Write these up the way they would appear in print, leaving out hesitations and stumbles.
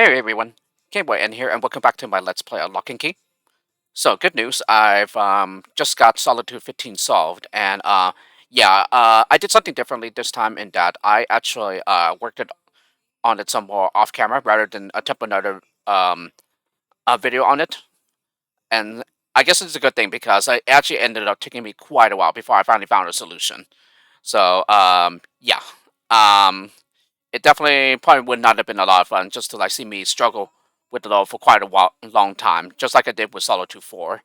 Hey everyone, Gameboy in here, and welcome back to my Let's Play on Lock and Key. So, good news, I've just got Solitude 15 solved, and I did something differently this time in that I actually worked on it some more off camera rather than attempt another video on it. And I guess it's a good thing because it actually ended up taking me quite a while before I finally found a solution. So, um, it definitely probably would not have been a lot of fun just to like see me struggle with the load for quite a long time, just like I did with Solitude 4.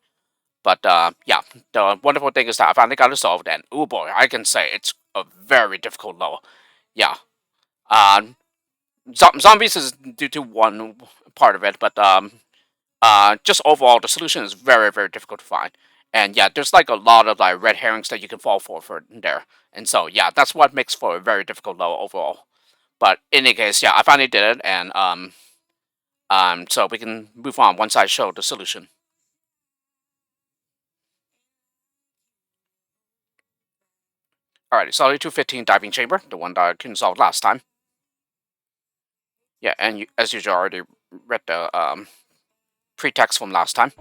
But the wonderful thing is that I finally got it solved, and oh boy, I can say it's a very difficult load. Yeah, um, zombies is due to one part of it, but just overall, the solution is very difficult to find. And yeah, there's like a lot of like red herrings that you can fall for there, and so yeah, that's what makes for a very difficult load overall. But in any case, yeah, I finally did it, and so we can move on once I show the solution. Alrighty, Solitude 215 diving chamber, the one that I couldn't solve last time. Yeah, and as usual, I already read the pretext from last time.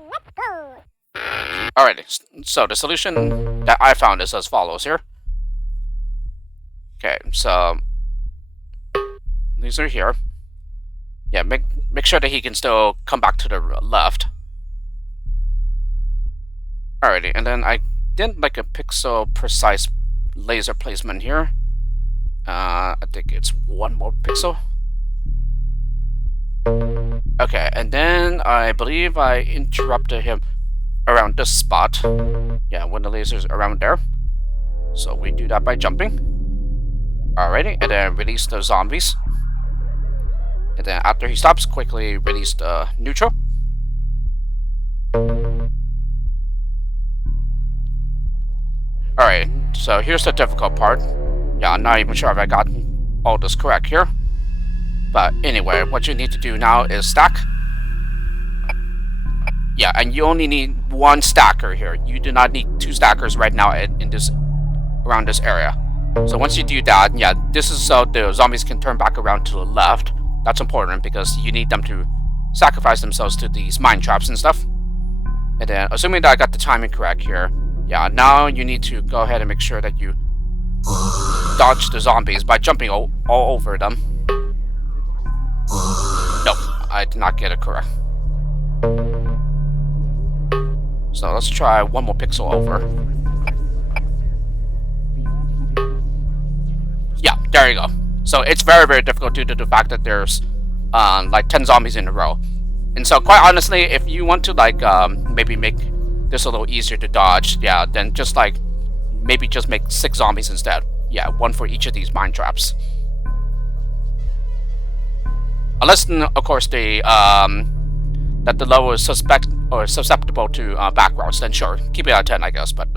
Alrighty, so the solution that I found is as follows here. Okay, so these are here. Yeah, make sure that he can still come back to the left. Alrighty, and then I did like a pixel precise laser placement here. I think it's one more pixel. Okay, and then I believe I interrupted him around this spot. Yeah, when the laser's around there. So we do that by jumping. Alrighty, and then release the zombies. And then after he stops, quickly release the neutral. Alright, so here's the difficult part. Yeah, I'm not even sure if I got all this correct here. But anyway, what you need to do now is stack. Yeah, and you only need one stacker here. You do not need two stackers right now in this around this area. So once you do that, yeah, this is so the zombies can turn back around to the left. That's important because you need them to sacrifice themselves to these mine traps and stuff. And then, assuming that I got the timing correct here, yeah, now you need to go ahead and make sure that you dodge the zombies by jumping all over them. Nope, I did not get it correct. So let's try one more pixel over. Yeah, there you go. So it's very difficult due to the fact that there's like 10 zombies in a row. And so quite honestly, if you want to like maybe make this a little easier to dodge, yeah, then just like maybe just make 6 zombies instead. Yeah, one for each of these mine traps. Unless, of course, that the level is susceptible to backroutes, then sure, keep it at 10, I guess. But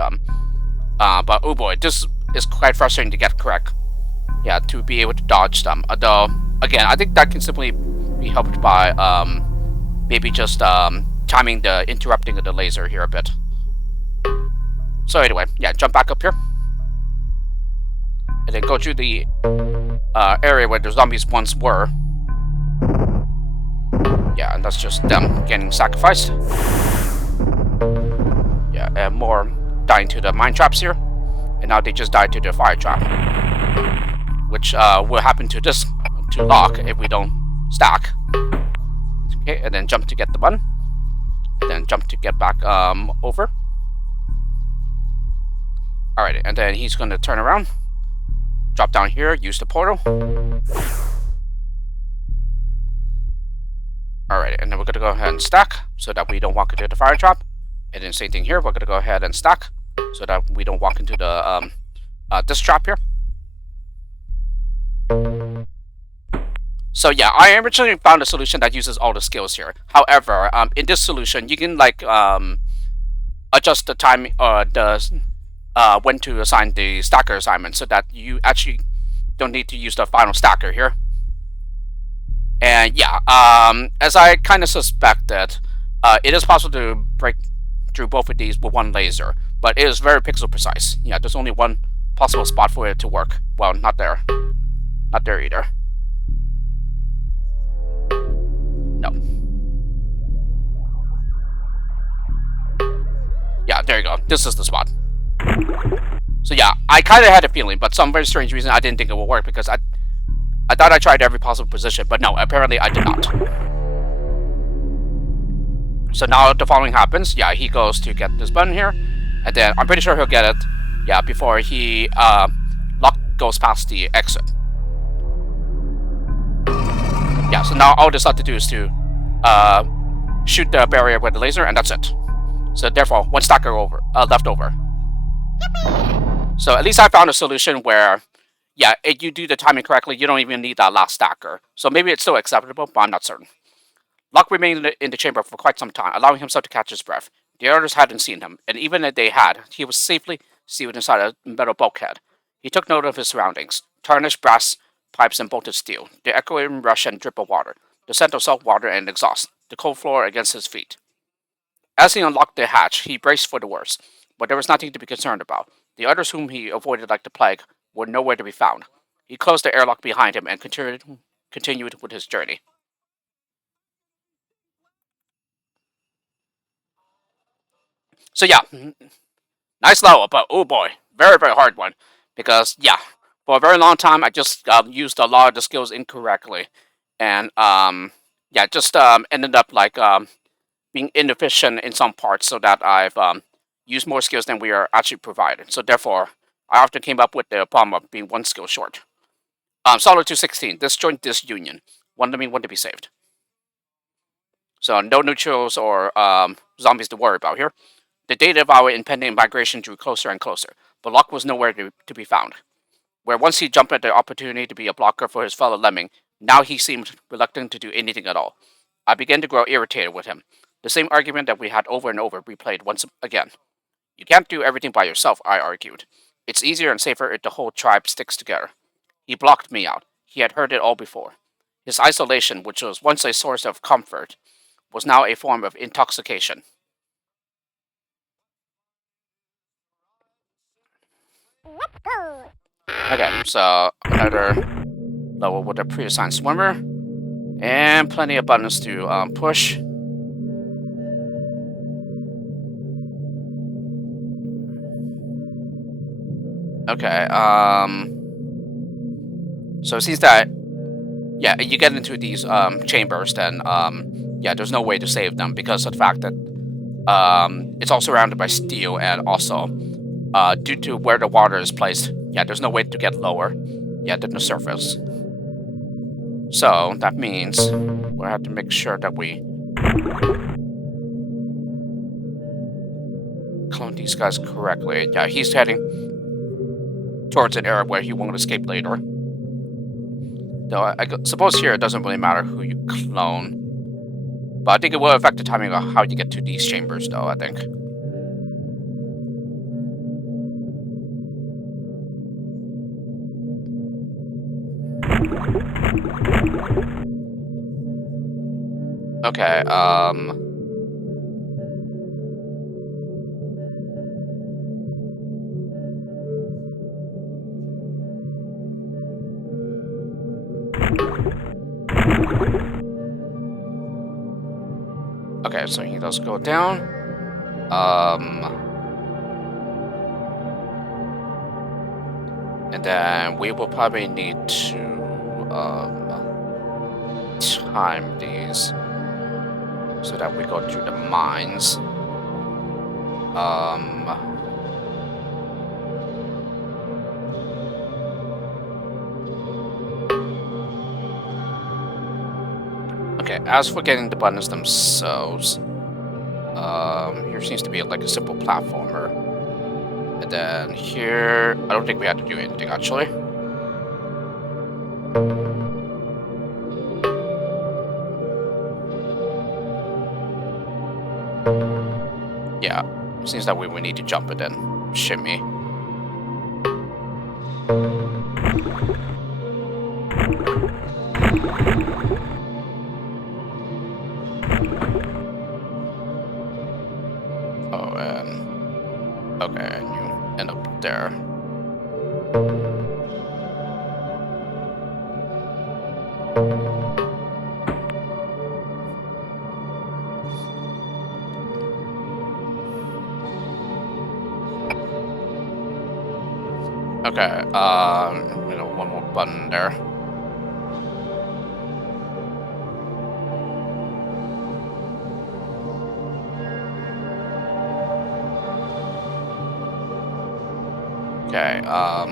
oh boy, this is quite frustrating to get correct. Yeah, to be able to dodge them. Although, again, I think that can simply be helped by maybe just timing the interrupting of the laser here a bit. So anyway, yeah, jump back up here. And then go to the area where the zombies once were. Yeah, and that's just them getting sacrificed. Yeah, and more dying to the mine traps here. And now they just died to the fire trap. Which will happen to this, to lock, if we don't stack. Okay, and then jump to get the button. And then jump to get back over. Alright, and then he's going to turn around. Drop down here, use the portal. Alright, and then we're going to go ahead and stack so that we don't walk into the fire trap. And then same thing here, we're going to go ahead and stack so that we don't walk into the this trap here. So yeah, I originally found a solution that uses all the skills here. However, in this solution, you can like adjust the time when to assign the stacker assignment so that you actually don't need to use the final stacker here. And yeah, as I kind of suspected, it is possible to break through both of these with one laser, but it is very pixel precise. Yeah, there's only one possible spot for it to work. Well, not there. Not there either. there you go. This is the spot. So yeah, I kind of had a feeling, but some very strange reason I didn't think it would work because I thought I tried every possible position, but no, apparently I did not. So now the following happens. Yeah, he goes to get this button here, and then I'm pretty sure he'll get it. Yeah, before he Locke goes past the exit. Yeah, so now all this have to do is to shoot the barrier with the laser, and that's it. So therefore, one stacker left over. So at least I found a solution where, yeah, if you do the timing correctly, you don't even need that last stacker. So maybe it's still acceptable, but I'm not certain. Locke remained in the chamber for quite some time, allowing himself to catch his breath. The others hadn't seen him, and even if they had, he was safely sealed inside a metal bulkhead. He took note of his surroundings: tarnished brass pipes and bolted steel, the echoing rush and drip of water, the scent of salt water and exhaust, the cold floor against his feet. As he unlocked the hatch, he braced for the worst, but there was nothing to be concerned about. The others whom he avoided like the plague were nowhere to be found. He closed the airlock behind him and continued with his journey. So yeah, nice level, but oh boy, very very hard one. Because yeah, for a very long time I just used a lot of the skills incorrectly, and yeah, just ended up like being inefficient in some parts, so that I've used more skills than we are actually provided. So therefore, I often came up with the problem of being one skill short. Solitude 16, disjoint disunion. One living, one to be saved. So no neutrals or zombies to worry about here. The date of our impending migration drew closer and closer, but Locke was nowhere to be found. Where once he jumped at the opportunity to be a blocker for his fellow lemming, now he seemed reluctant to do anything at all. I began to grow irritated with him. The same argument that we had over and over replayed once again. You can't do everything by yourself, I argued. It's easier and safer if the whole tribe sticks together. He blocked me out. He had heard it all before. His isolation, which was once a source of comfort, was now a form of intoxication. Okay, so another level with a pre-assigned swimmer, and plenty of buttons to push. Okay, so it seems that, yeah, you get into these chambers, then yeah, there's no way to save them because of the fact that it's all surrounded by steel, and also due to where the water is placed, yeah, there's no way to get lower, yeah, than the surface. So that means we'll have to make sure that we clone these guys correctly. Yeah, he's heading towards an area where he won't escape later. Though I suppose here it doesn't really matter who you clone. But I think it will affect the timing of how you get to these chambers, though, I think. Okay, okay, so he does go down. And then we will probably need to time these so that we go through the mines. Okay, as for getting the buttons themselves, here seems to be like a simple platformer. And then here, I don't think we had to do anything actually. Yeah, seems that we need to jump it then. Shimmy. Oh, and okay, and you end up there. Okay, one more button there. Okay, yeah,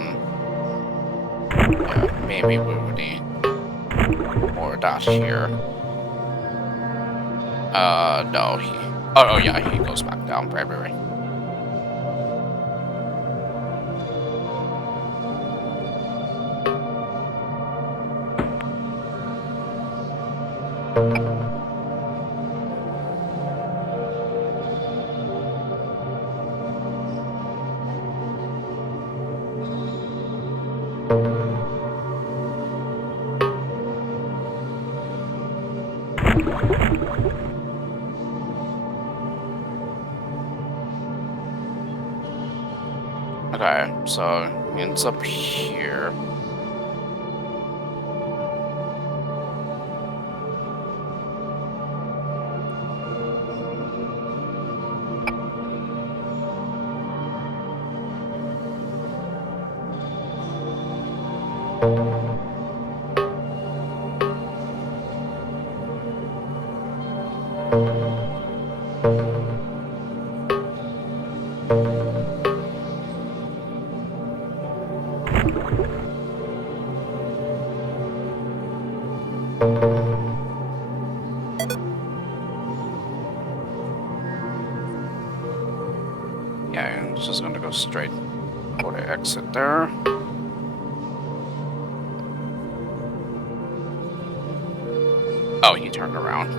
maybe we would need more of that here. No, oh yeah, he goes back down, right. Okay, so he ends up here. Yeah, he's just gonna go straight for the exit there. Oh, he turned around.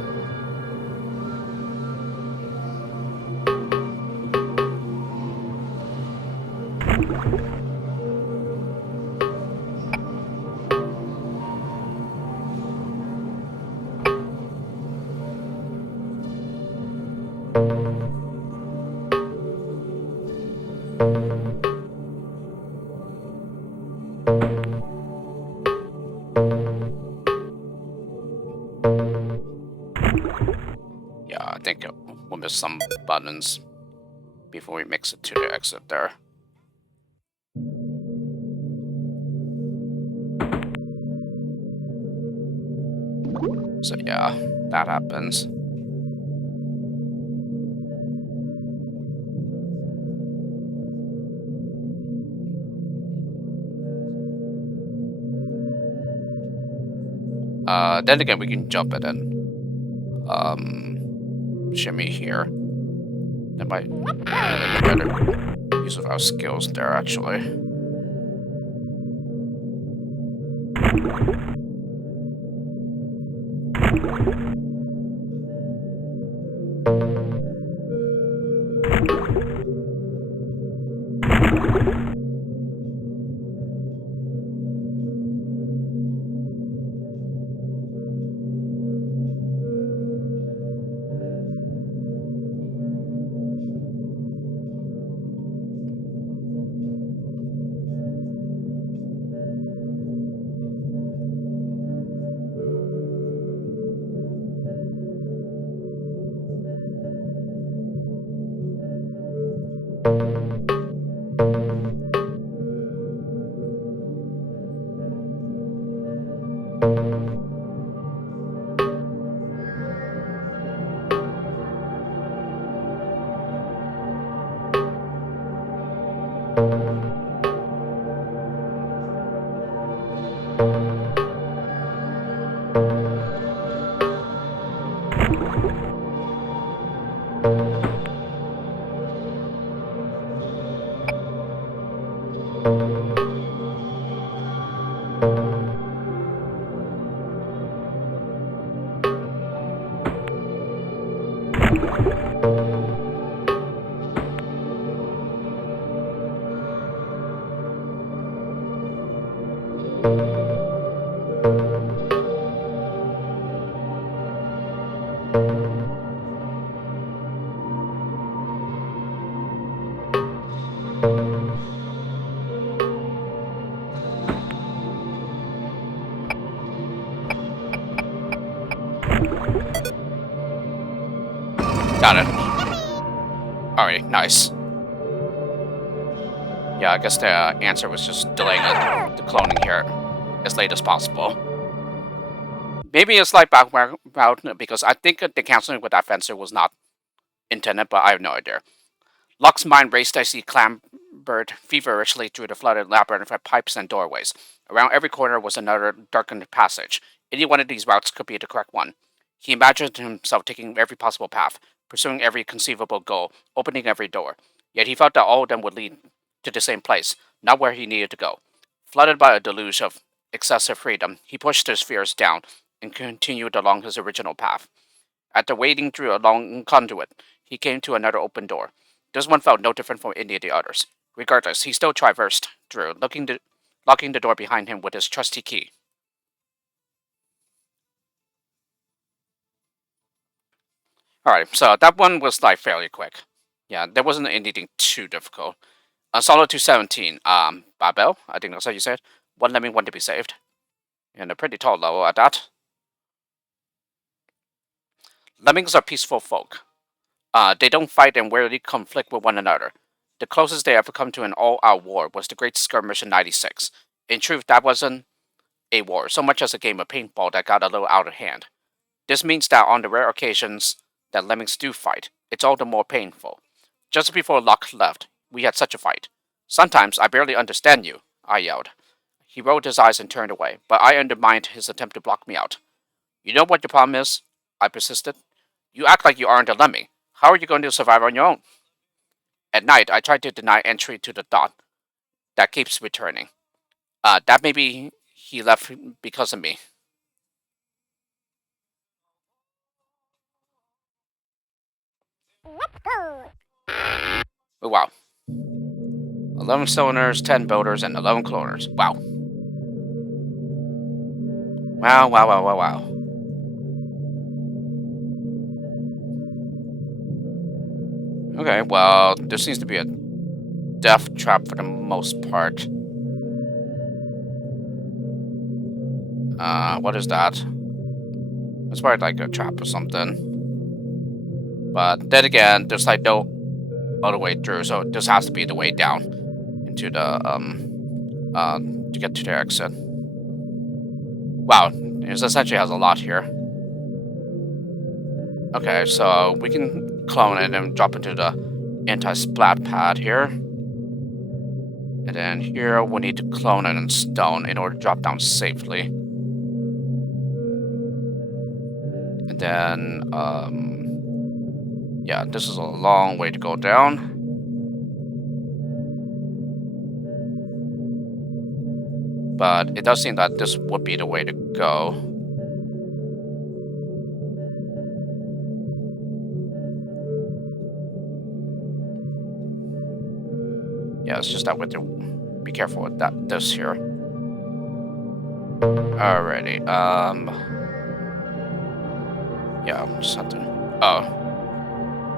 Yeah, I think we'll miss some buttons before we mix it to the exit there. So yeah, that happens. Then again, we can jump it and shimmy here. That might be a better use of our skills there, actually. Got it. Alright, nice. Yeah, I guess the answer was just delaying the cloning here as late as possible. Maybe a slight background because I think the canceling with that fencer was not intended, but I have no idea. Locke's mind raced as he clambered feverishly through the flooded labyrinth of pipes and doorways. Around every corner was another darkened passage. Any one of these routes could be the correct one. He imagined himself taking every possible path, pursuing every conceivable goal, opening every door. Yet he felt that all of them would lead to the same place, not where he needed to go. Flooded by a deluge of excessive freedom, he pushed his fears down and continued along his original path. After wading through a long conduit, he came to another open door. This one felt no different from any of the others. Regardless, he still traversed through, locking the door behind him with his trusty key. Alright, so that one was like fairly quick. Yeah, there wasn't anything too difficult. Solitude 17, Babel, I think that's how you said. One lemming, one to be saved. And a pretty tall level at that. Lemmings are peaceful folk. They don't fight and rarely conflict with one another. The closest they ever come to an all-out war was the Great Skirmish in '96. In truth, that wasn't a war, so much as a game of paintball that got a little out of hand. This means that on the rare occasions that lemmings do fight, it's all the more painful. Just before Locke left, we had such a fight. Sometimes I barely understand you, I yelled. He rolled his eyes and turned away, but I undermined his attempt to block me out. You know what your problem is? I persisted. You act like you aren't a lemming. How are you going to survive on your own? At night, I tried to deny entry to the thought that keeps returning. That maybe he left because of me. Oh, wow. 11 cylinders, 10 builders, and 11 cloners. Wow. Wow, wow, wow, wow, wow. Okay, well, there seems to be a death trap for the most part. What is that? It's probably like a trap or something. But then again, there's like no other way through, so this has to be the way down into the, to get to the exit. Wow, it essentially has a lot here. Okay, so we can clone it and drop into the anti-splat pad here. And then here we need to clone it in stone in order to drop down safely. And then, yeah, this is a long way to go down. But it does seem that this would be the way to go. Yeah, it's just that we have to be careful with this here. Alrighty, yeah, just have to,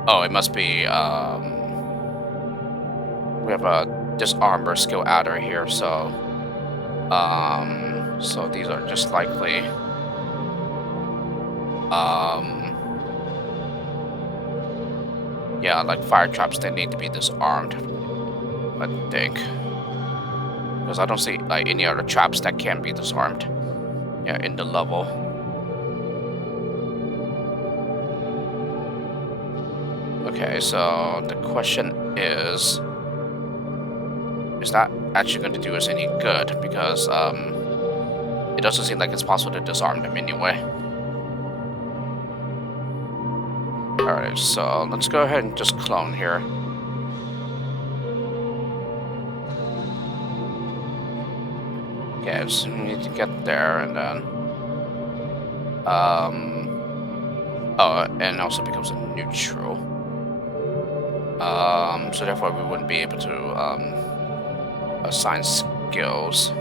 oh, it must be, we have a disarmor skill adder here, so, so these are just likely, yeah, like fire traps, they need to be disarmed, I think. Because I don't see like any other traps that can be disarmed. Yeah, in the level. Okay, so the question is that actually going to do us any good? Because it doesn't seem like it's possible to disarm them anyway. Alright, so let's go ahead and just clone here. Okay, so we need to get there and then oh, and also becomes a neutral. So therefore we wouldn't be able to assign skills,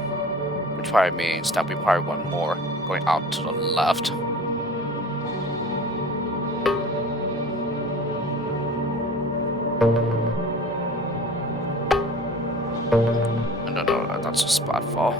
which probably means that we probably want more going out to the left. No, that's a spot fall.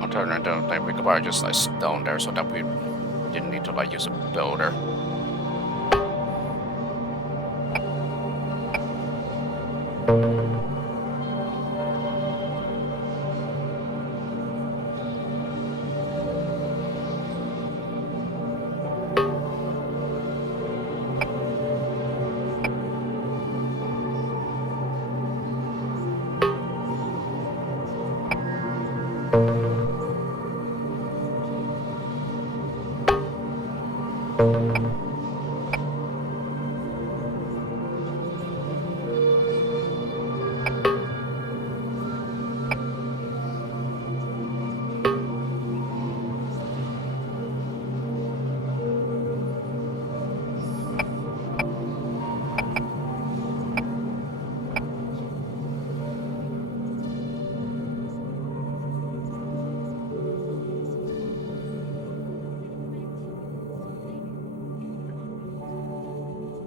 Alternative, like we could probably just like stone there so that we didn't need to like use a builder.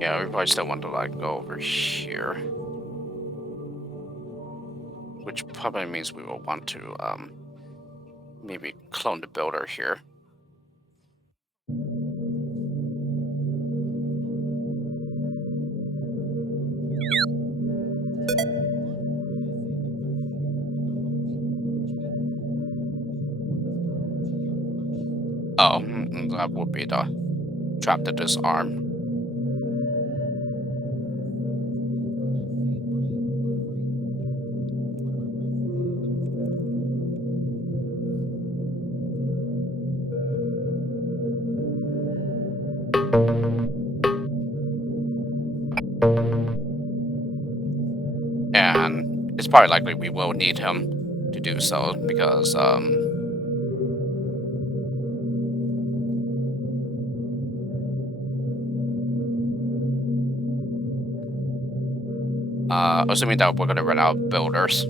Yeah, we probably still want to like go over here, which probably means we will want to maybe clone the builder here. Oh, that would be the trap to disarm. And it's probably likely we will need him to do so because assuming that we're gonna run out of builders.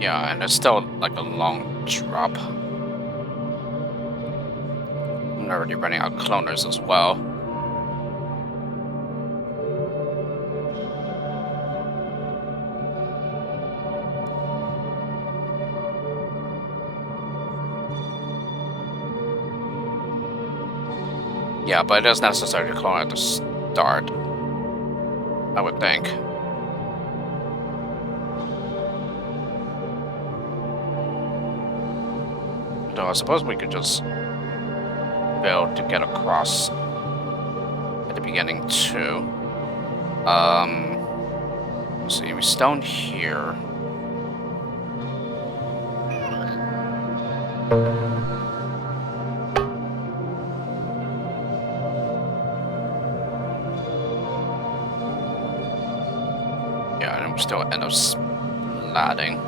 Yeah, and it's still like a long drop. I'm already running out of cloners as well. Yeah, but it is necessary to clone at the start, I would think. Though I suppose we could just build to get across at the beginning too. See, we stone here. Yeah, and we still end up splatting.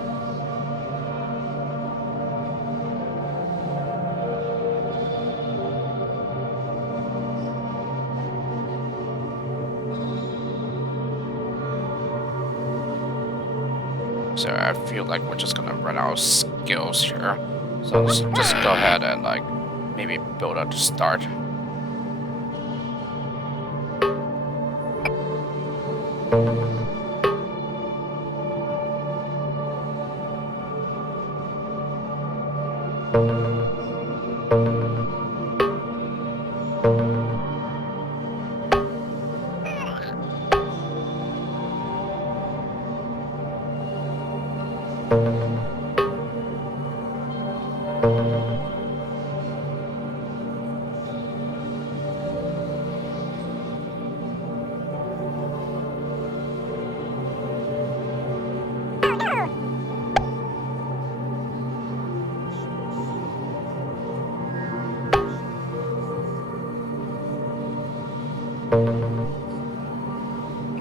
So I feel like we're just gonna run out of skills here. So let's just go ahead and like maybe build up to start.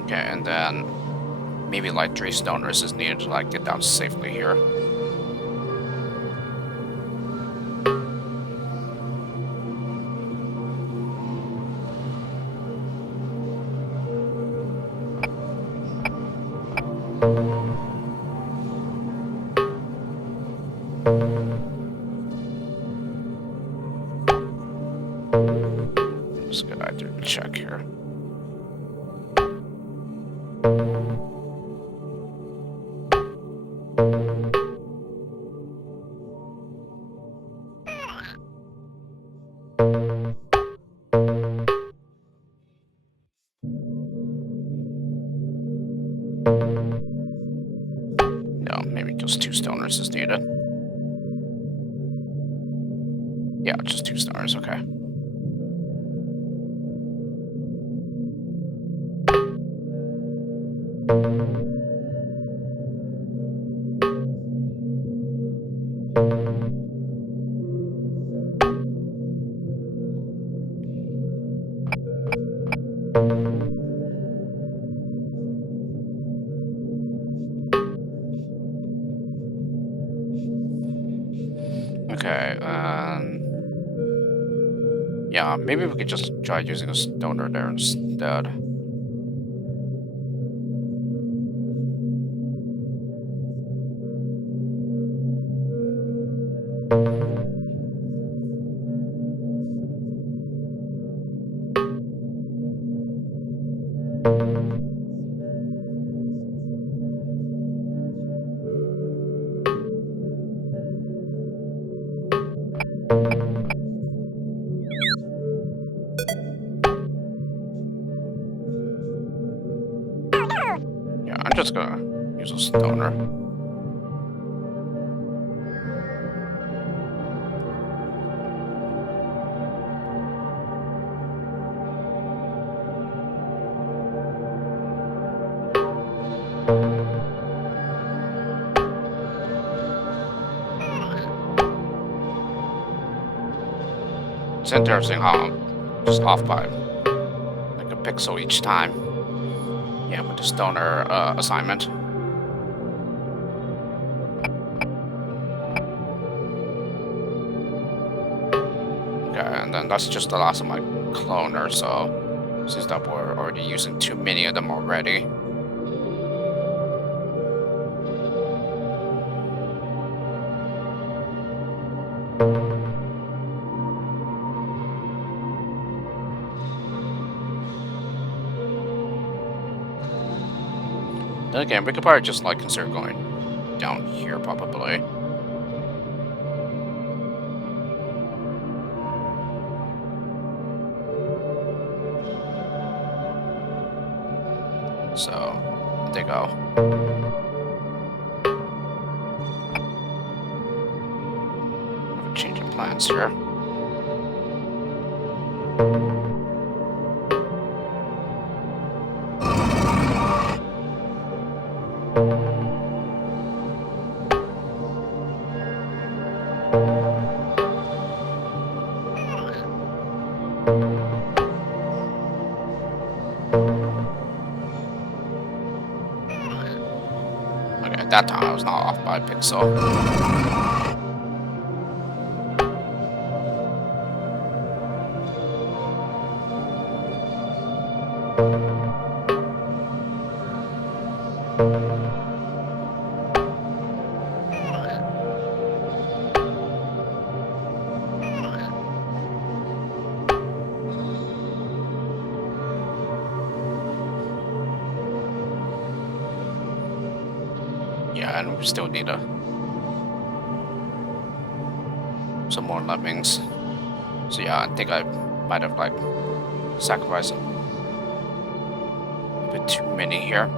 Okay, and then maybe like 3 stoners is needed to like get down safely here. It's a good idea to check here. No, maybe just 2 stoners is needed. Yeah, just 2 stoners, okay. Okay, yeah, maybe we could just try using a stoner there instead. Yeah, I'm just gonna use a stoner. It's interesting how I'm just off by like a pixel each time. Yeah, with the stoner assignment. Okay, and then that's just the last of my cloner, so seems that we're already using too many of them already. Then again, we could probably just like consider going down here probably. So, there you go. Have a change of plans here. that time I was not off by a pixel. Yeah, and we still need some more lemmings. So yeah, I think I might have like sacrificed a bit too many here.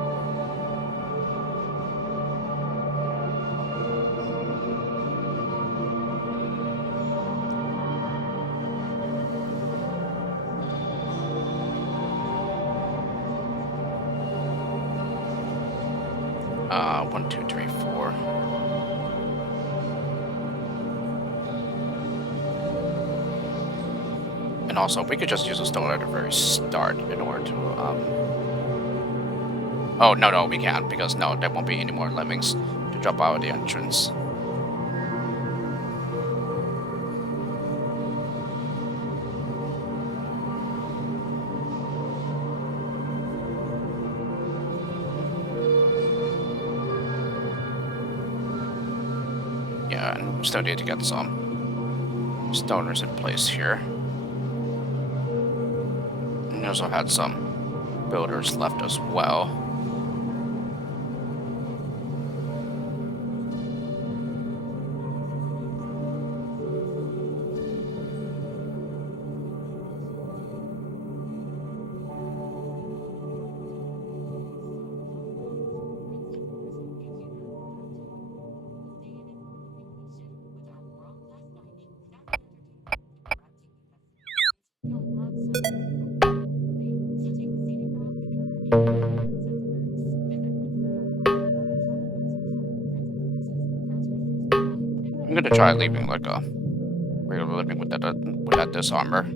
1, 2, 3, 4. And also, we could just use a stone at the very start in order to Oh no, we can't, because no, there won't be any more lemmings to drop out of the entrance. Yeah, and we still need to get some stoners in place here. And we also had some builders left as well. I'm gonna try leaving like a regular living with that disarmor.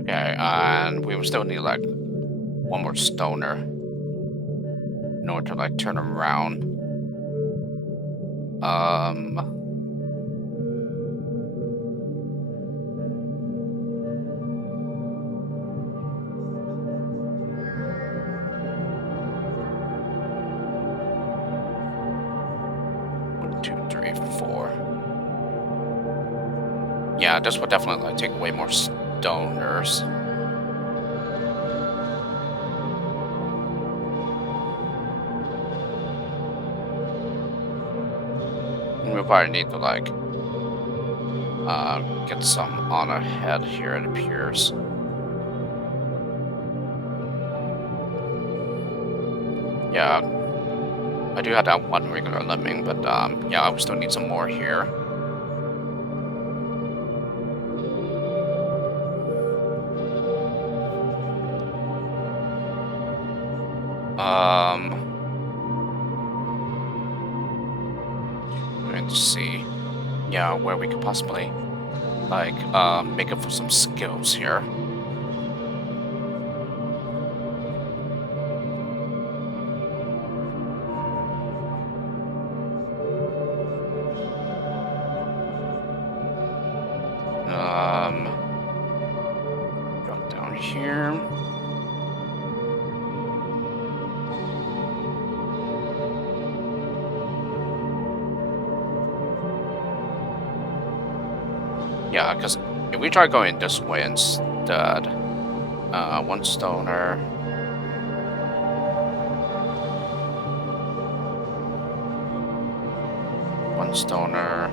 Okay, and we will still need like one more stoner in order to like turn around. Um, 1, 2, 3, 4. Yeah, this would definitely like take way more stoners. And we'll probably need to like get some on ahead here, it appears. Yeah, I do have that one regular lemming, but yeah, we still need some more here. Let's see. Yeah, where we could possibly like make up for some skills here. Drop down here. Yeah, because if we try going this way instead, one stoner, 1 stoner,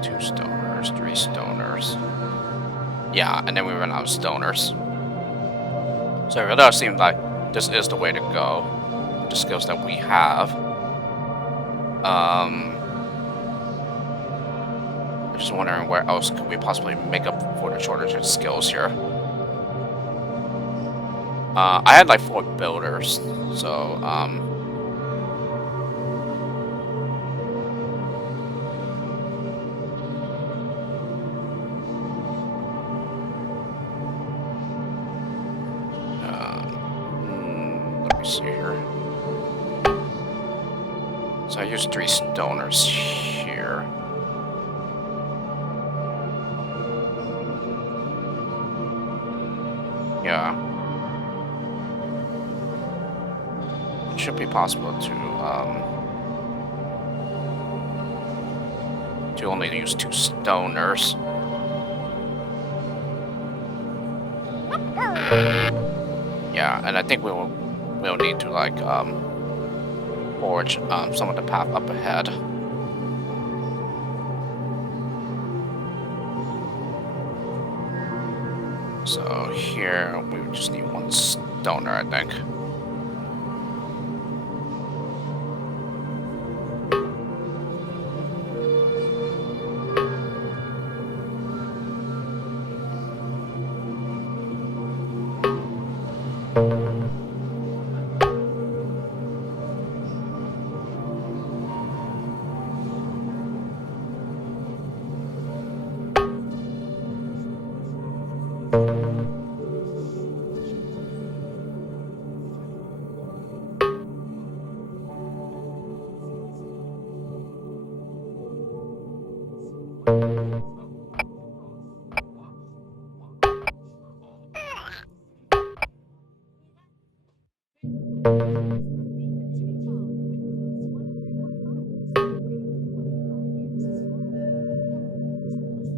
2 stoners, 3 stoners. Yeah, and then we run out of stoners. So it really does seem like this is the way to go with the skills that we have. I'm just wondering where else could we possibly make up for the shortage of skills here. I had like 4 builders, so let me see here. So I used 3 stoners here. Yeah. It should be possible to only use 2 stoners. Yeah, and I think we'll need to like forge some of the path up ahead. So here we would just need 1 stoner, I think.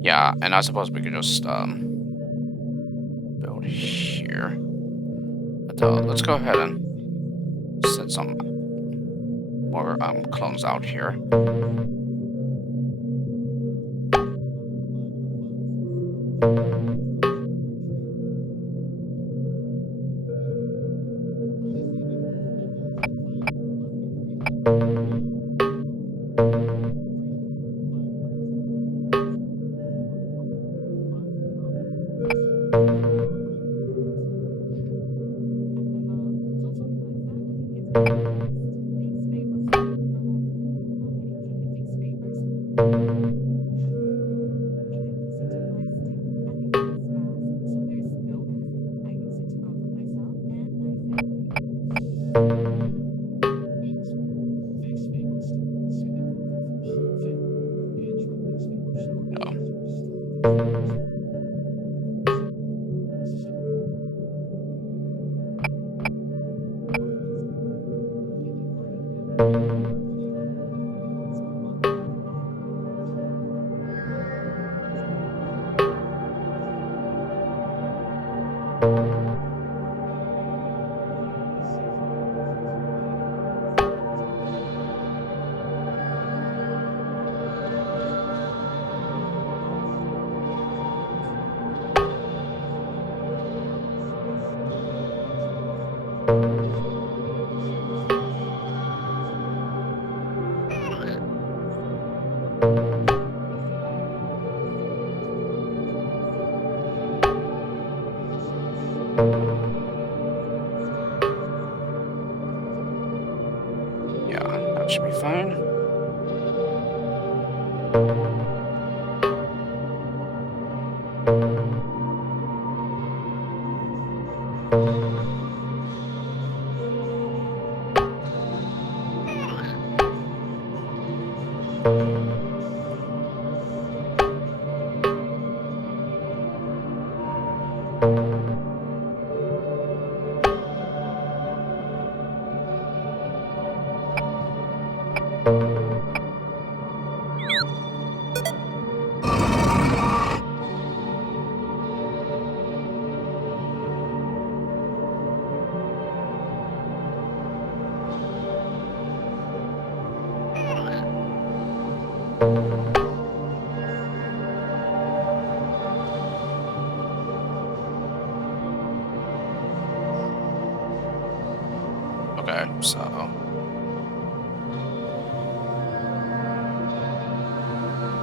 Yeah, and I suppose we could just build here. But, let's go ahead and set some more clones out here.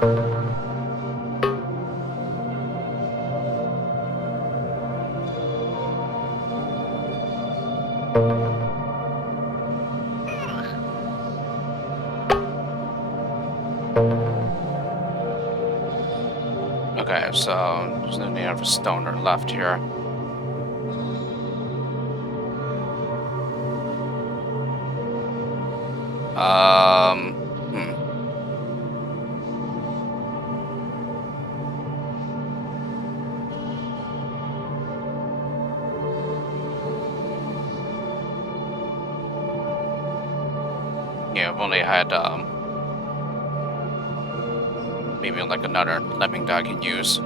Okay, so there's no need of a stoner left here. Hmm. Yeah, I've only had maybe like another lemming that I can use.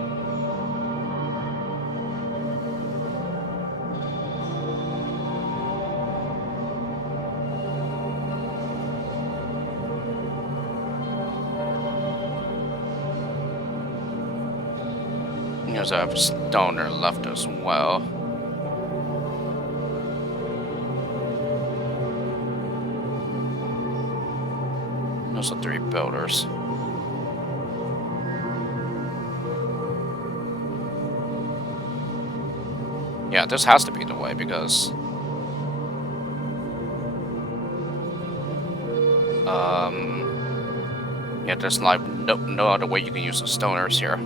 Because I have a stoner left as well. Those are 3 builders. Yeah, this has to be the way because yeah, there's like no other way you can use the stoners here.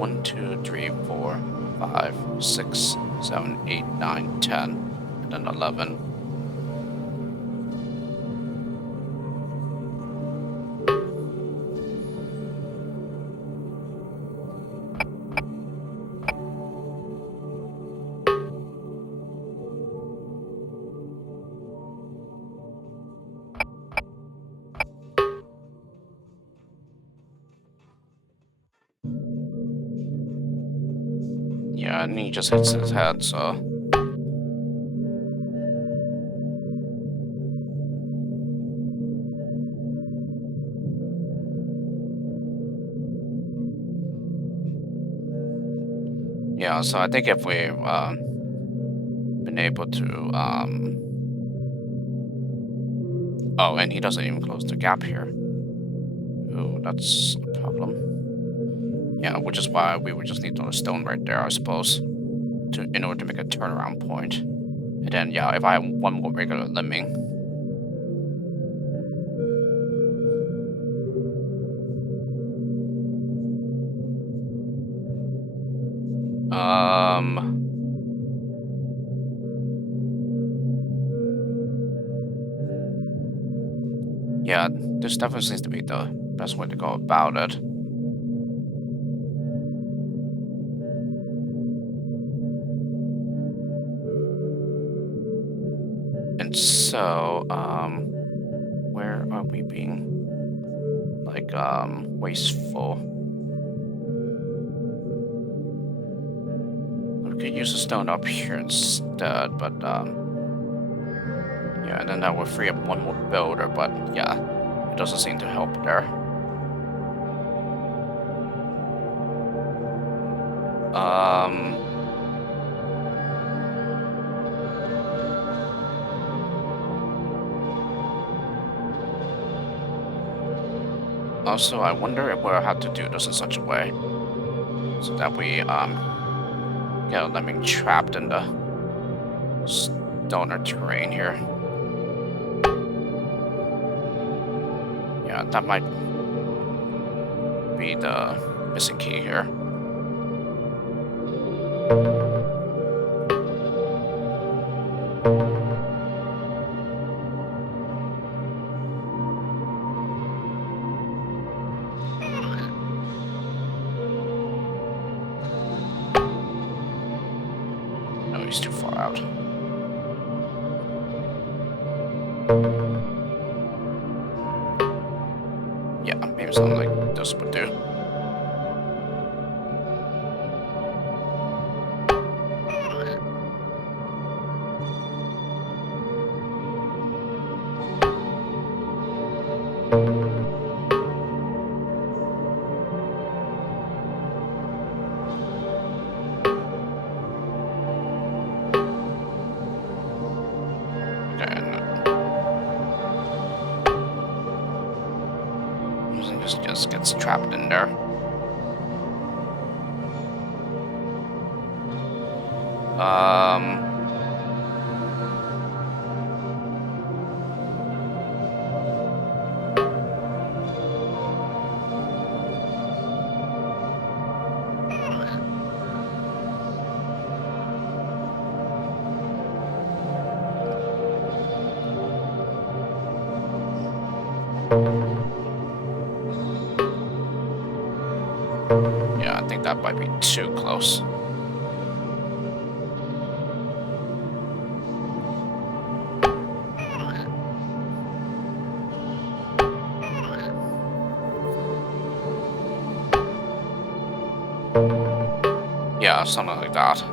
1, 2, 3, 4, 5, 6, 7, 8, 9, 10, and then 11. Yeah, and he just hits his head, so yeah. So I think if we've been able to oh, and he doesn't even close the gap here. Oh, that's a problem. Yeah, which is why we would just need another stone right there, I suppose, to in order to make a turnaround point. And then yeah, if I have one more regular lemming. Um yeah, this definitely seems to be the best way to go about it. And so, where are we being like wasteful? We could use a stone up here instead, but yeah, and then that would free up one more builder, but yeah, it doesn't seem to help there. Um Also, I wonder if we'll have to do this in such a way so that we get a lemming trapped in the stoner terrain here. Yeah, that might be the missing key here. No, he's too far out. Yeah, maybe something like this would do. Okay, This just gets trapped in there. Um. Yeah, I think that might be too close. Yeah, something like that.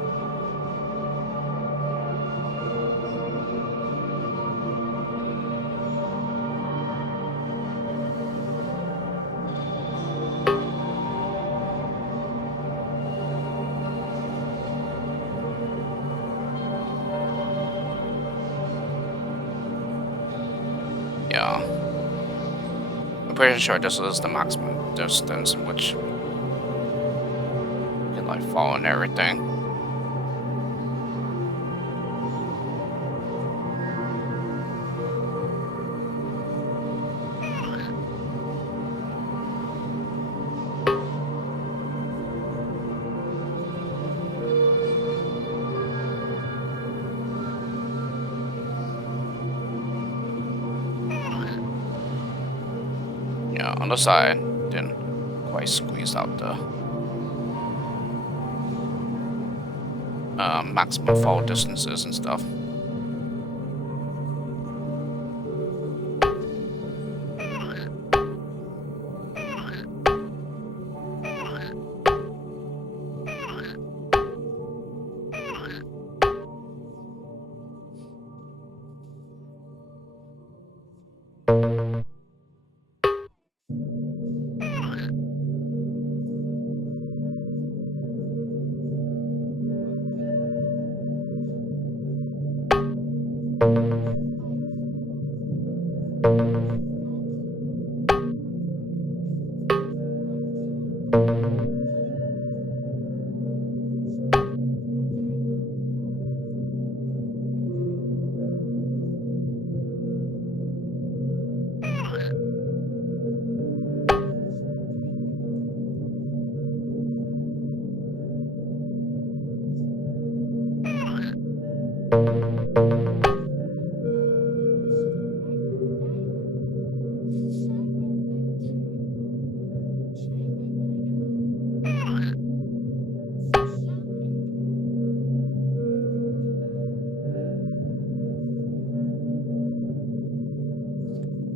Yeah. I'm pretty sure this is the maximum distance in which you can like fall and everything. Yeah, on the side, didn't quite squeeze out the maximum fall distances and stuff.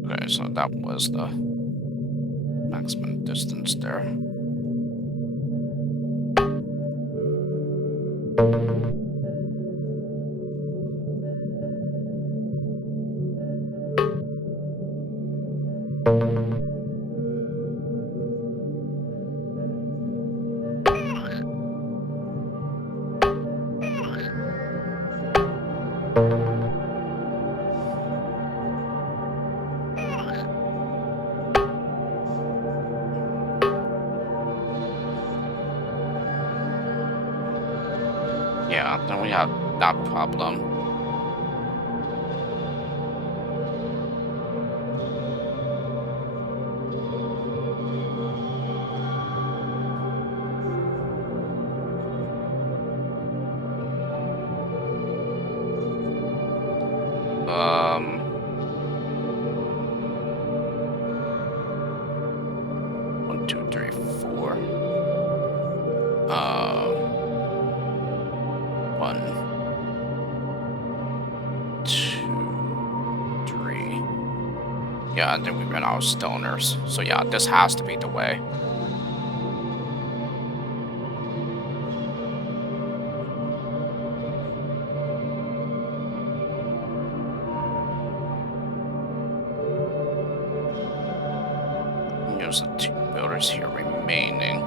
Okay, so that was the maximum distance there. Yeah, then we have that problem. Um, 1, 2, 3, 4. 1, 2, 3. Yeah, and then we ran out of stoners. So yeah, this has to be the way. Use the 2 builders here remaining.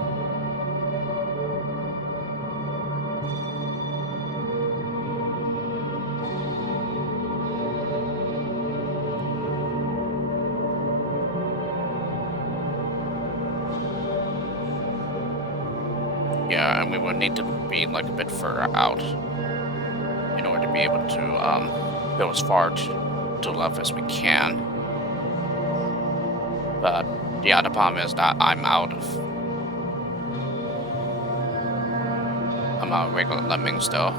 Yeah, and we will need to be like a bit further out in order to be able to go as far to the left as we can. But yeah, the problem is that I'm out of regular lemmings though.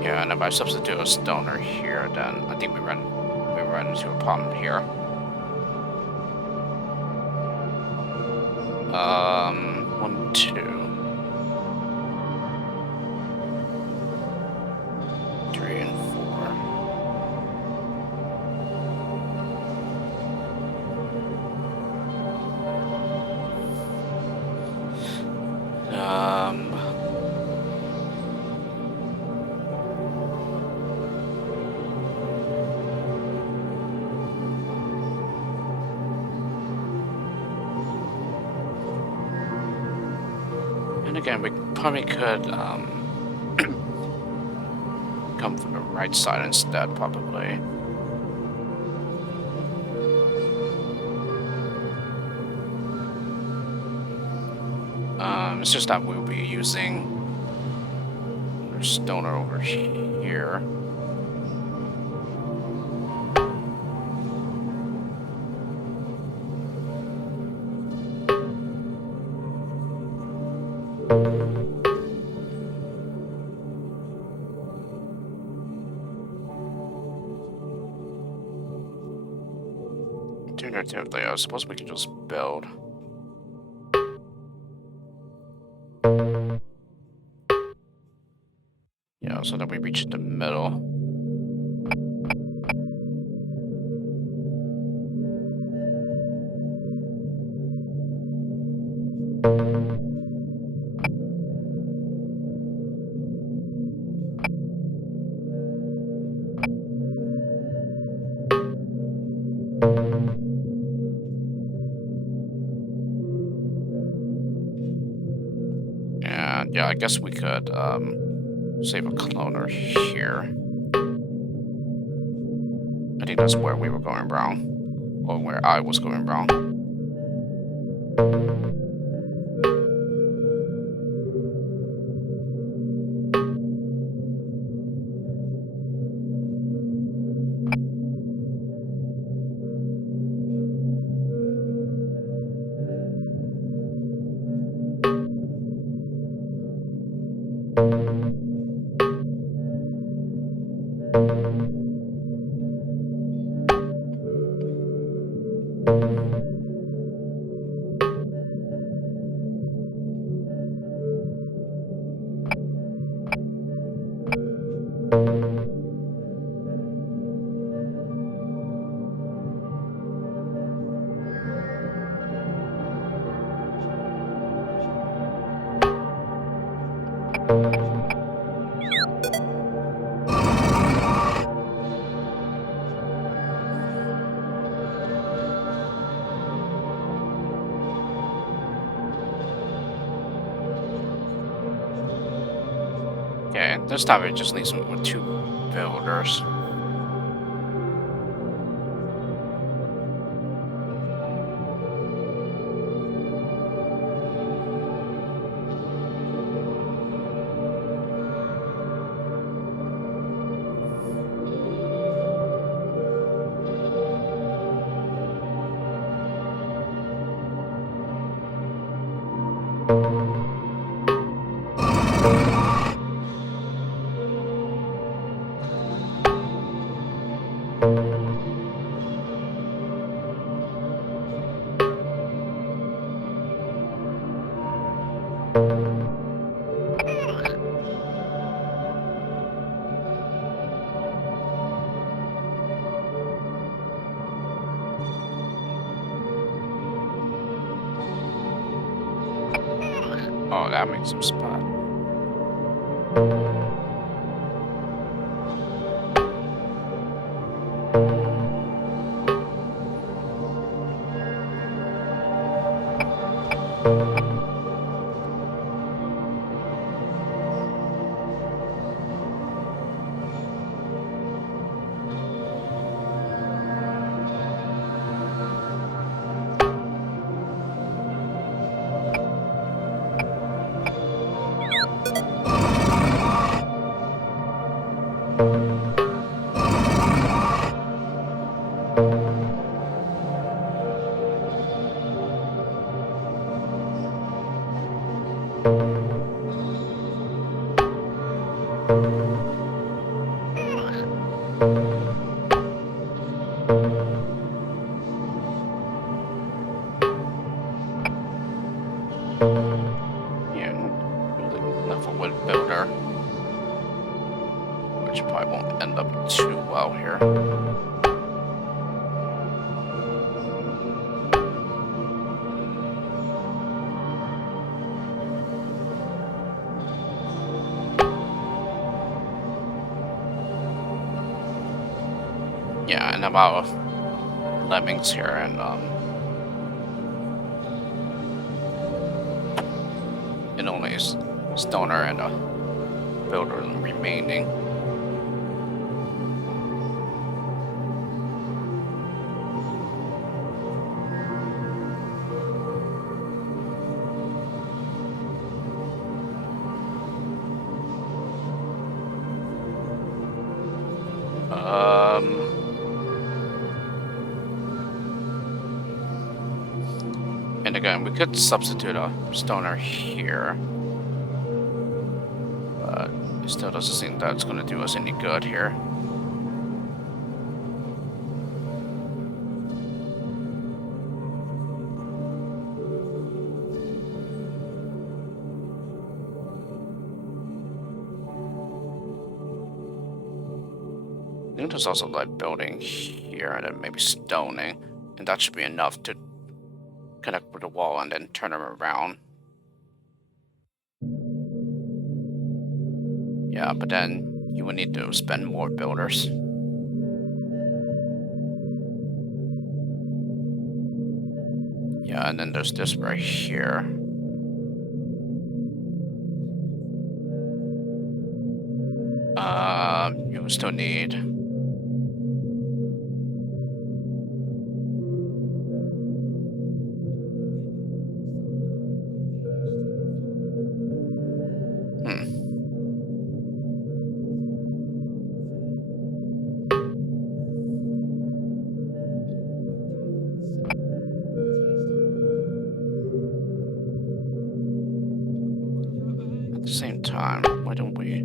Yeah, and if I substitute a stoner here, then I think we run into a problem here. 1, 2, 3, and 4. Um, and again, we probably could come from the right side instead, probably. It's just that we'll be using our stoner over here. Alternatively, I suppose we could just build. Yeah, so that we reach the middle. And yeah, I guess we could save a cloner here. I think that's where we were going wrong, or where I was going wrong. Okay, this time it just leaves me with 2 builders. Oh, that makes some spot. Yeah, building level with builder, which probably won't end up too well here. Yeah, and about lemmings here, and only stoner and a builder remaining. And again, we could substitute a stoner here, but it still doesn't seem that's going to do us any good here. I think there's also like building here and then maybe stoning, and that should be enough to connect with the wall and then turn them around. Yeah, but then you would need to spend more builders. Yeah, and then there's this right here. You still need. Hmm. At the same time, why don't we?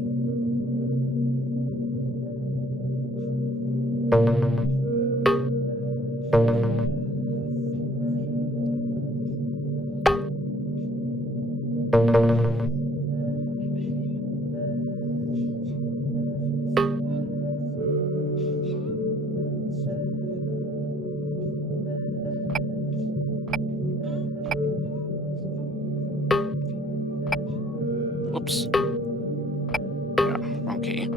Whoops. Yeah, wrong key.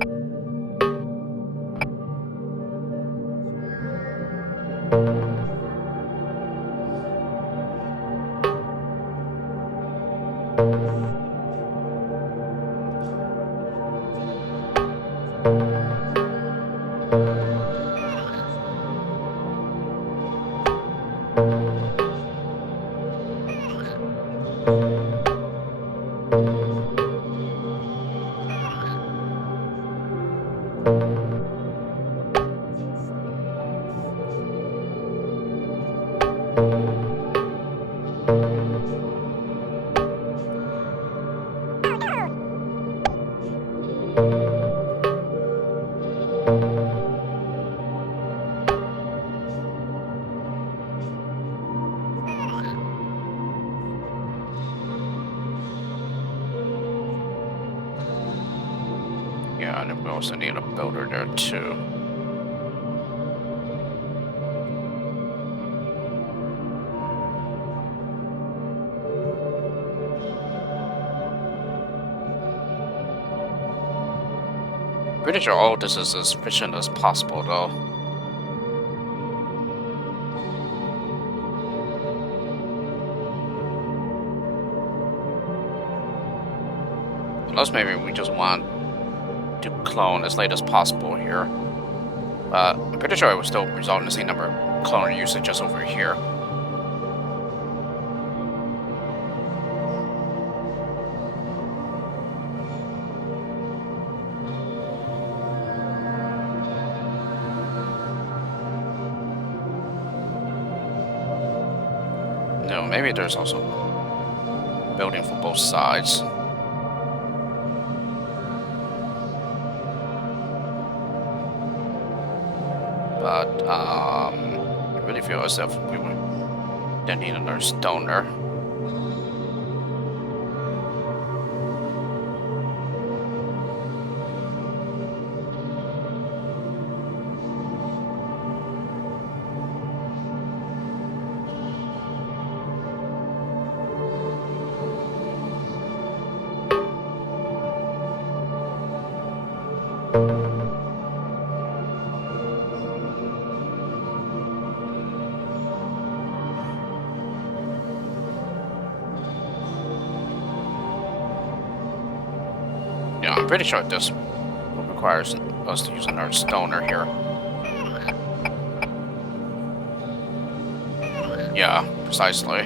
Yeah, and then we also need a builder there too. Pretty sure all this is as efficient as possible, though. Unless maybe we just want to clone as late as possible here. But I'm pretty sure it will still result in the same number of clone usage just over here. No, maybe there's also building for both sides. But I really feel as if we would then need another stoner. Yeah, I'm pretty sure this requires us to use another stoner here. Yeah, precisely.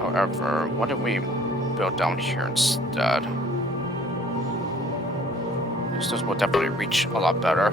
However, what if we build down here instead? This will definitely reach a lot better.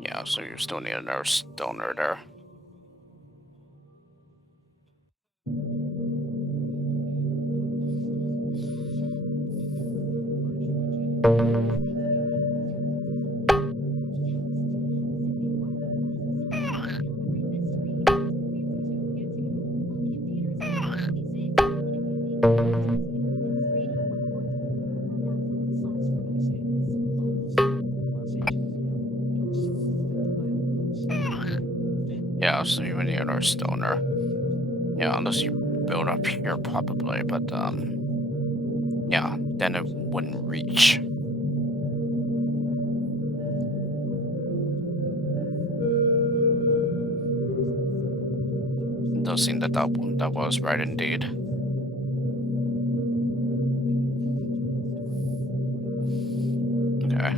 Yeah, so you still need another stoner there. Yeah, so you need another stoner. Yeah, unless you build up here probably, but yeah, then it wouldn't reach. It does seem that that was right indeed. Okay.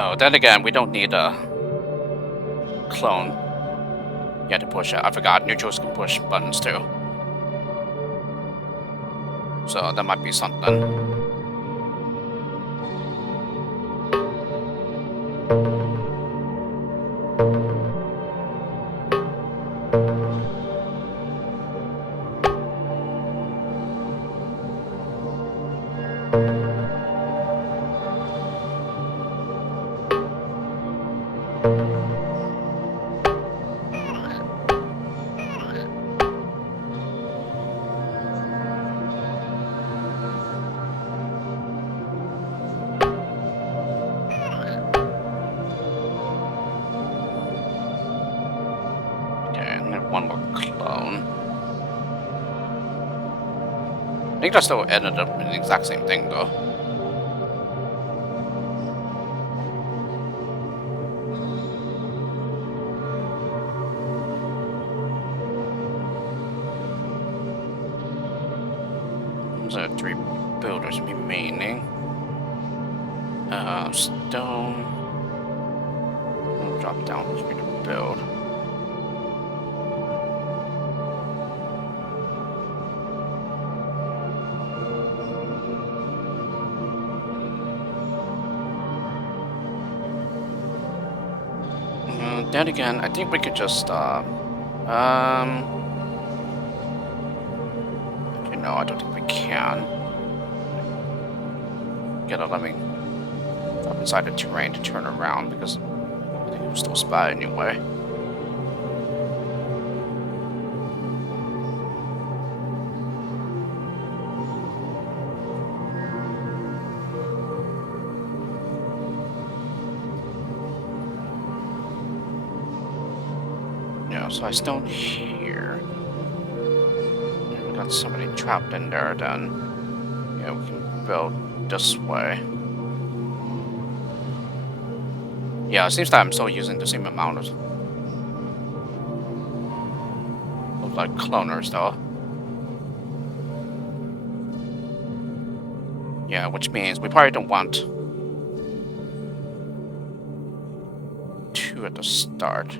Oh, then again, we don't need a clone yet to push it. I forgot neutrals can push buttons too. So that might be something. Okay, and then one more clone. I think that still ended up in the exact same thing though. There's three builders remaining. Stone. We'll drop down here to build. Then again, I think we could just you know, I don't think we can get a lemming drop inside the terrain to turn around because I think it was still spot anyway. Yeah, so I stone here. We got somebody trapped in there then. Yeah, we can build this way. Yeah, it seems that I'm still using the same amount of like cloners though. Yeah, which means we probably don't want two at the start.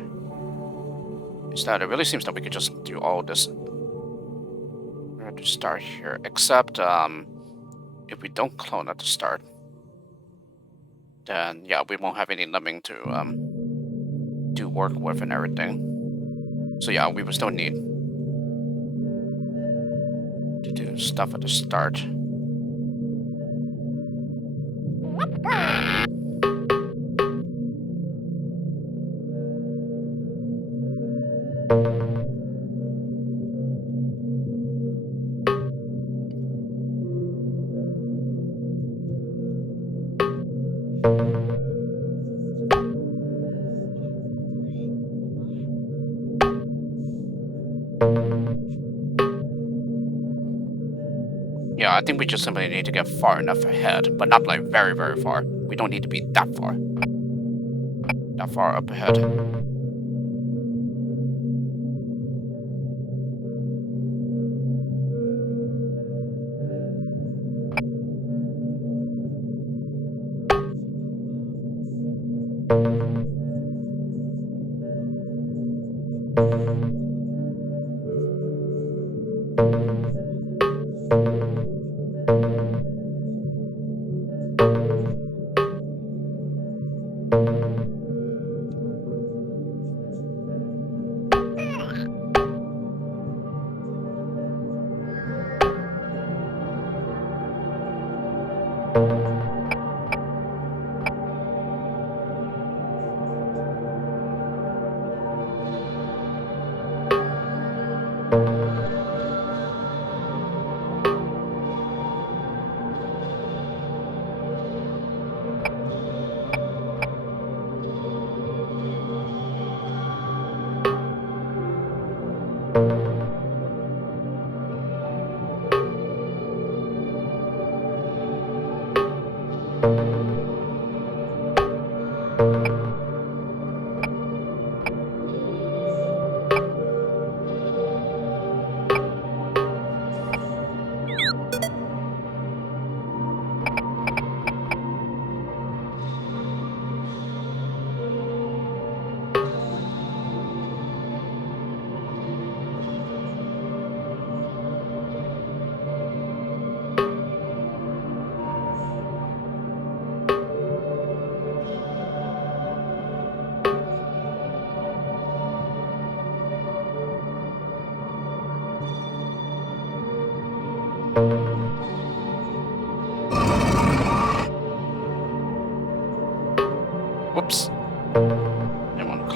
Instead, it really seems that we could just do all this. We're going to start here, except if we don't clone at the start, then yeah, we won't have any lemming to do work with and everything. So yeah, we will still need to do stuff at the start. Yeah, I think we just simply need to get far enough ahead, but not like very, very far. We don't need to be that far up ahead.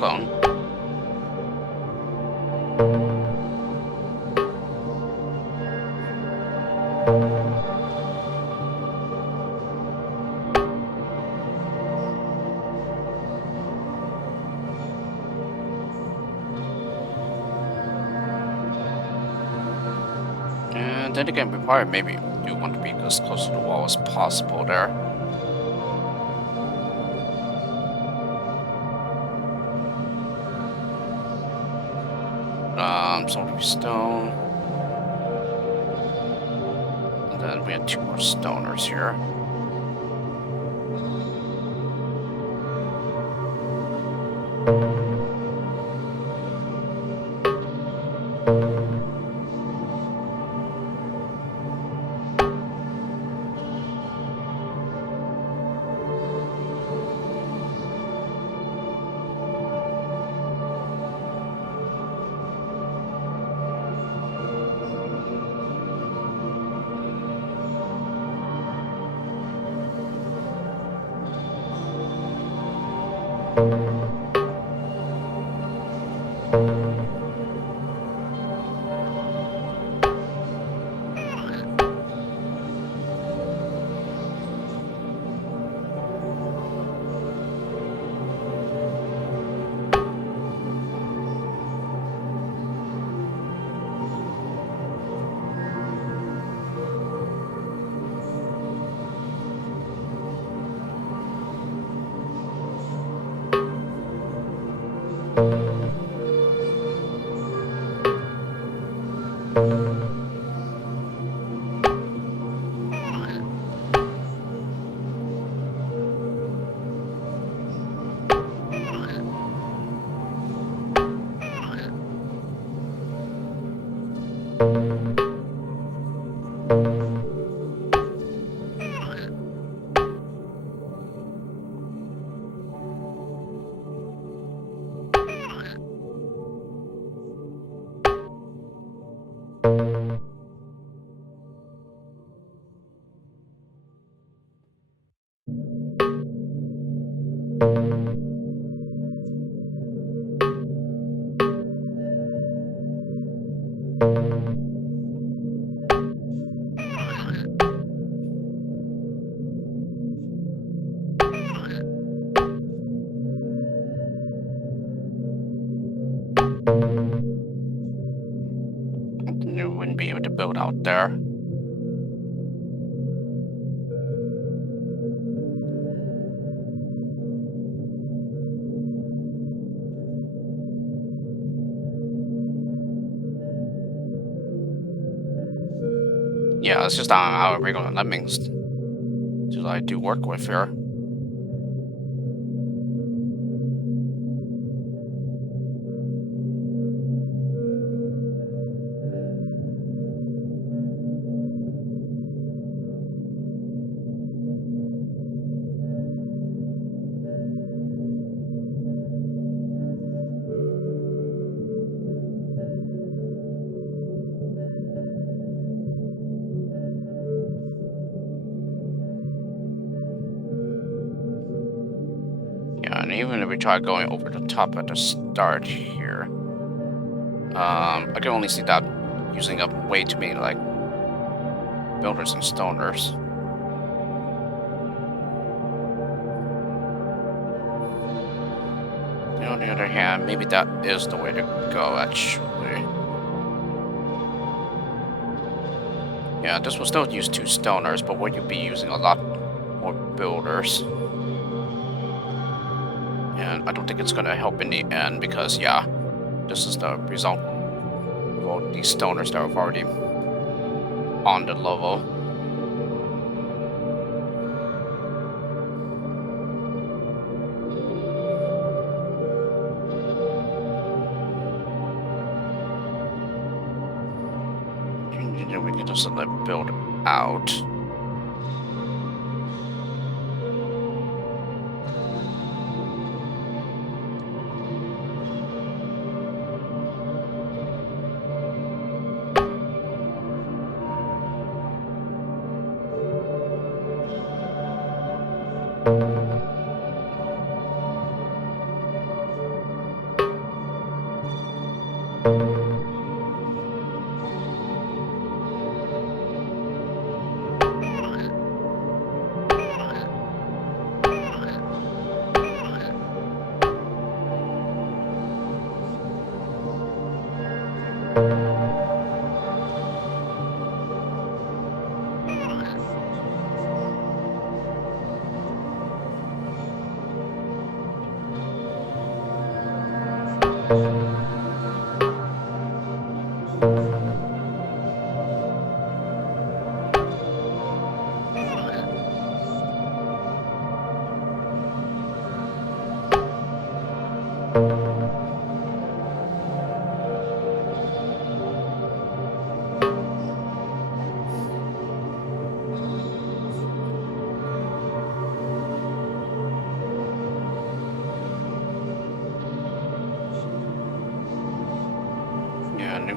clone. And then again, we probably maybe do want to be as close to the wall as possible there. So stone. And then we have 2 more stoners here. You wouldn't be able to build out there. Yeah, it's just our regular lemmings to like do work with here. Yeah, and even if we try going over the top at the start here, I can only see that using up way too many like builders and stoners. You know, on the other hand, maybe that is the way to go actually. Yeah, this will still use 2 stoners, but would you be using a lot more builders? And I don't think it's gonna help in the end because yeah, this is the result of all these stoners that are already on the level. We can just let build out.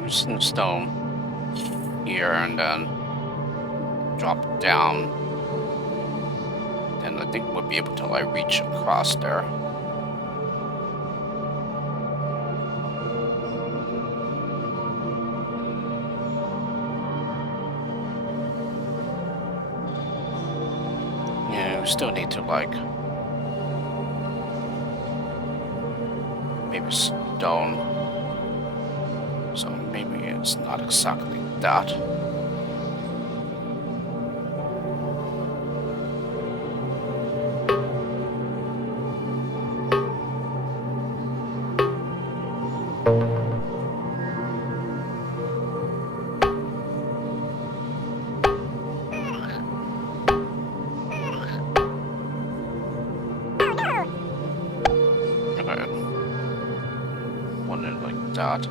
using stone here and then drop down. Then I think we'll be able to like reach across there. Yeah, we still need to like maybe stone. So maybe it's not exactly that. Okay. Want it like that.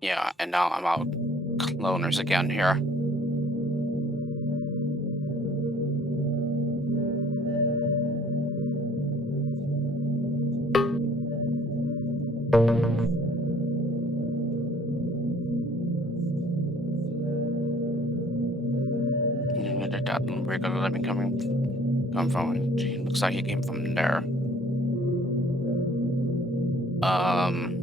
Yeah, and now I'm out cloners again here. Where did that regular lemon come from? Gee, looks like he came from there. Um,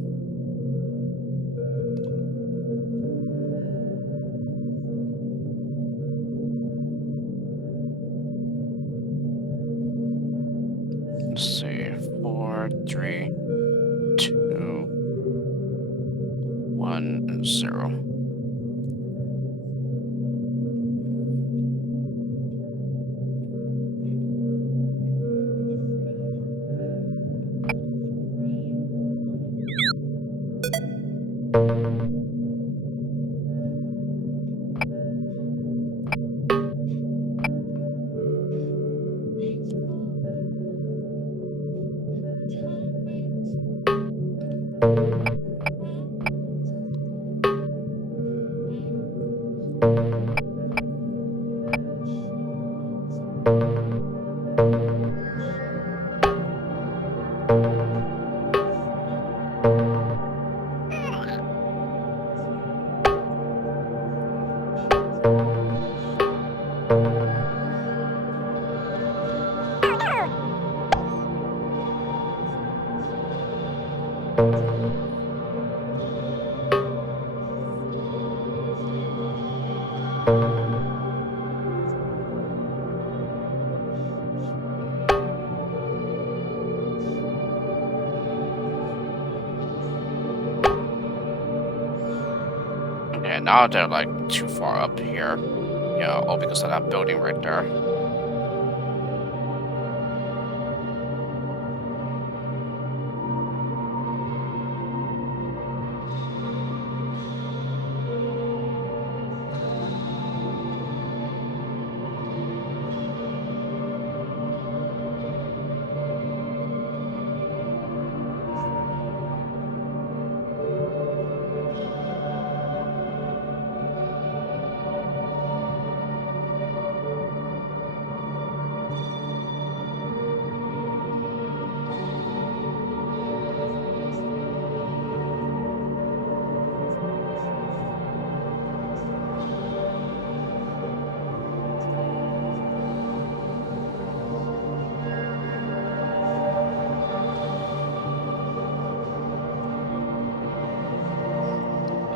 let's see. 4, 3, 2, 1, and 0. Okay, now they're like too far up here. Yeah, all because of that building right there.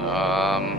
Um,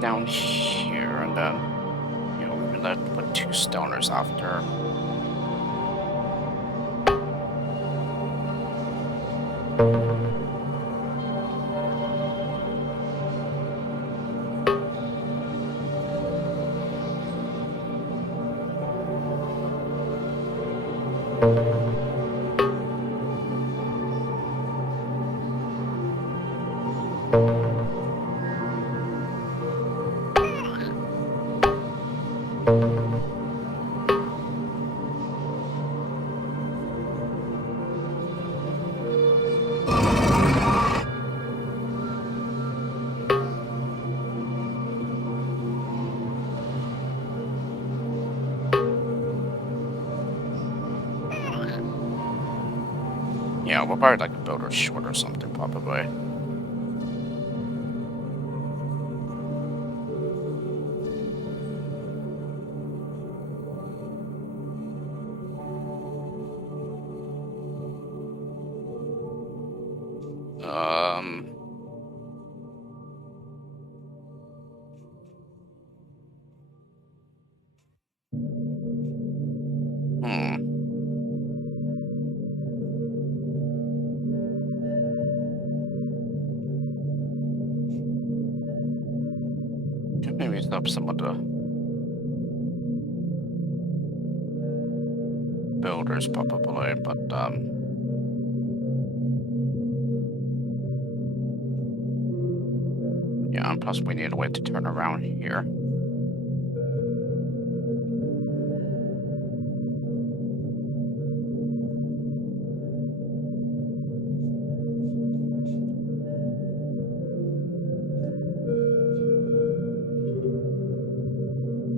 down here, and then, we've been left with 2 stoners after. Yeah, we'll probably like build her short or something, probably. Um, hmm. Could maybe stop some of the builders, probably, but, yeah, and plus we need a way to turn around here.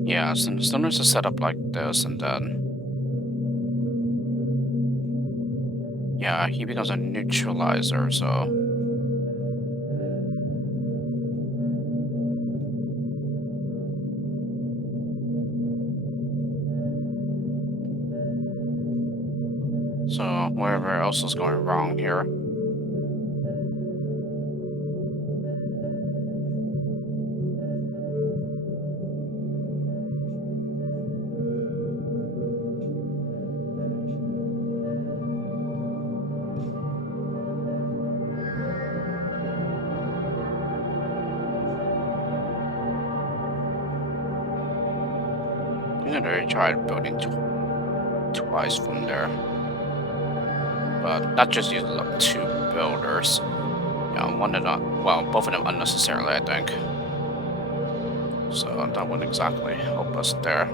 Yeah, so the stoners are set up like this, and then, yeah, he becomes a neutralizer, so. So, wherever else is going wrong here. I'm gonna already tried building twice from there, but that just uses up 2 builders. Yeah, one of them, well, both of them unnecessarily, I think. So that wouldn't exactly help us there.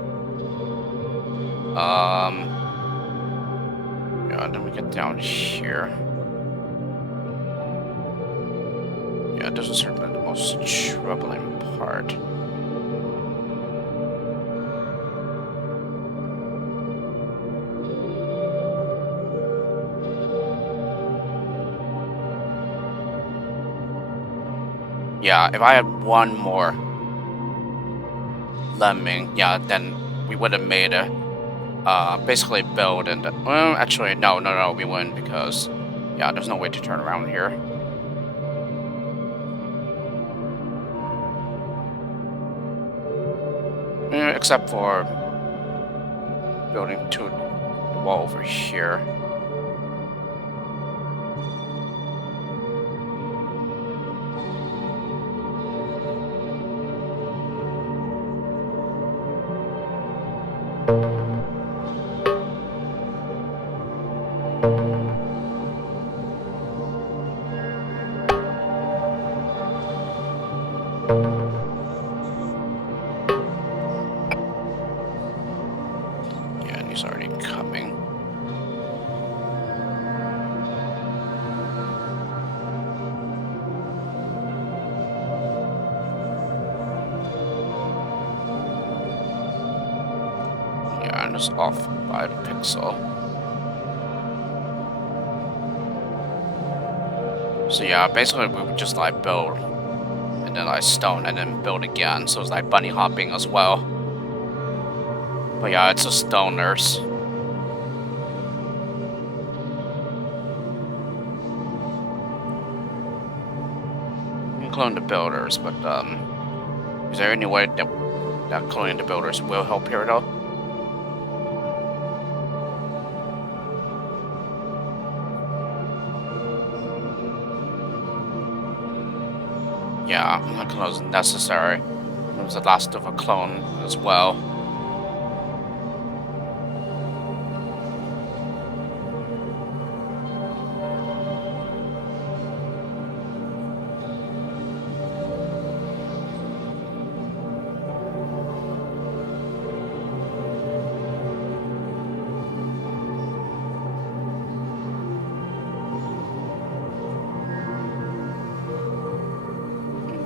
Yeah, and then we get down here. Yeah, this is certainly the most troubling part. Yeah, if I had one more lemming, yeah, then we would have made a basically build and well, actually no, we wouldn't because yeah, there's no way to turn around here. Except for building to the wall over here. Yeah, and he's already coming. Yeah, and it's off by a pixel. So yeah, basically we would just like build and then like stone and then build again. So it's like bunny hopping as well. But yeah, it's a stoners. You can clone the builders, but Is there any way that cloning the builders will help here, though? Yeah, that clone is necessary. It was the last of a clone as well.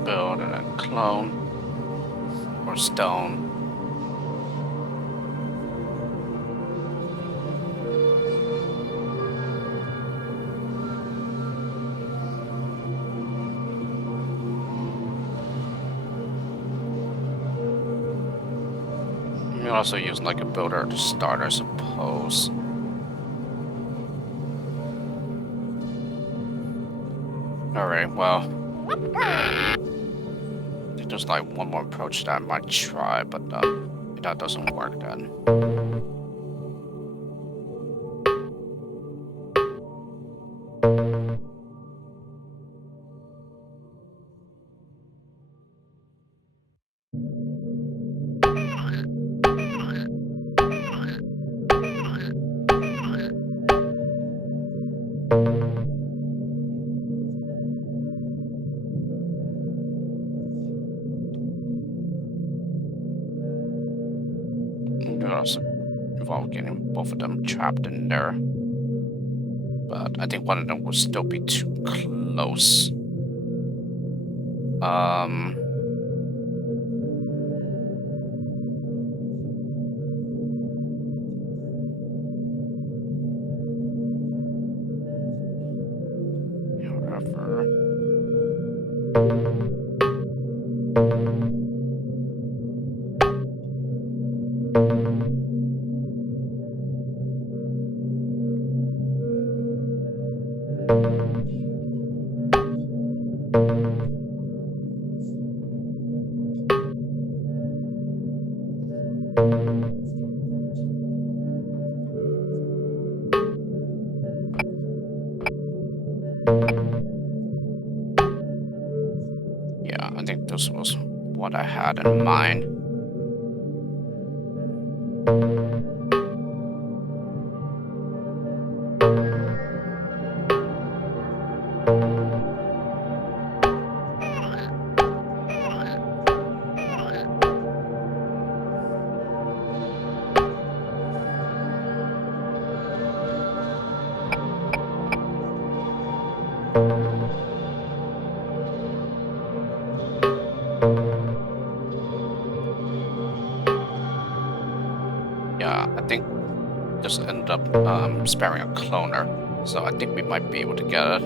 Build and then clone or stone. You can also use like a builder to start, I suppose. Alright, well. I think there's like one more approach that I might try, but if that doesn't work then. It would also involve getting both of them trapped in there. But I think one of them will still be too close. However. Yeah, I think this was what I had in mind. Yeah, I think just ended up sparing a cloner, so I think we might be able to get it.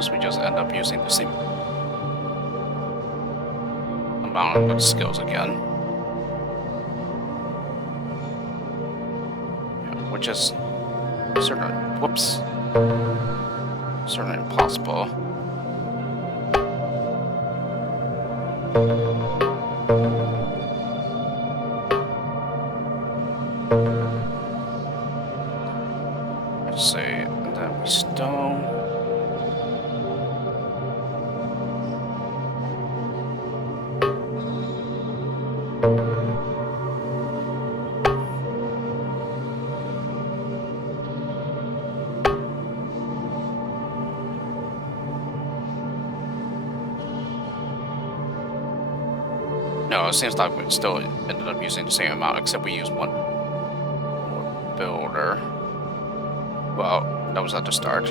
Unless we just end up using the same amount of skills again. Yeah, which is certainly, whoops, certainly impossible. Let's see, and then we stone. No, it seems like we still ended up using the same amount, except we used one more builder. Well, that was at the start.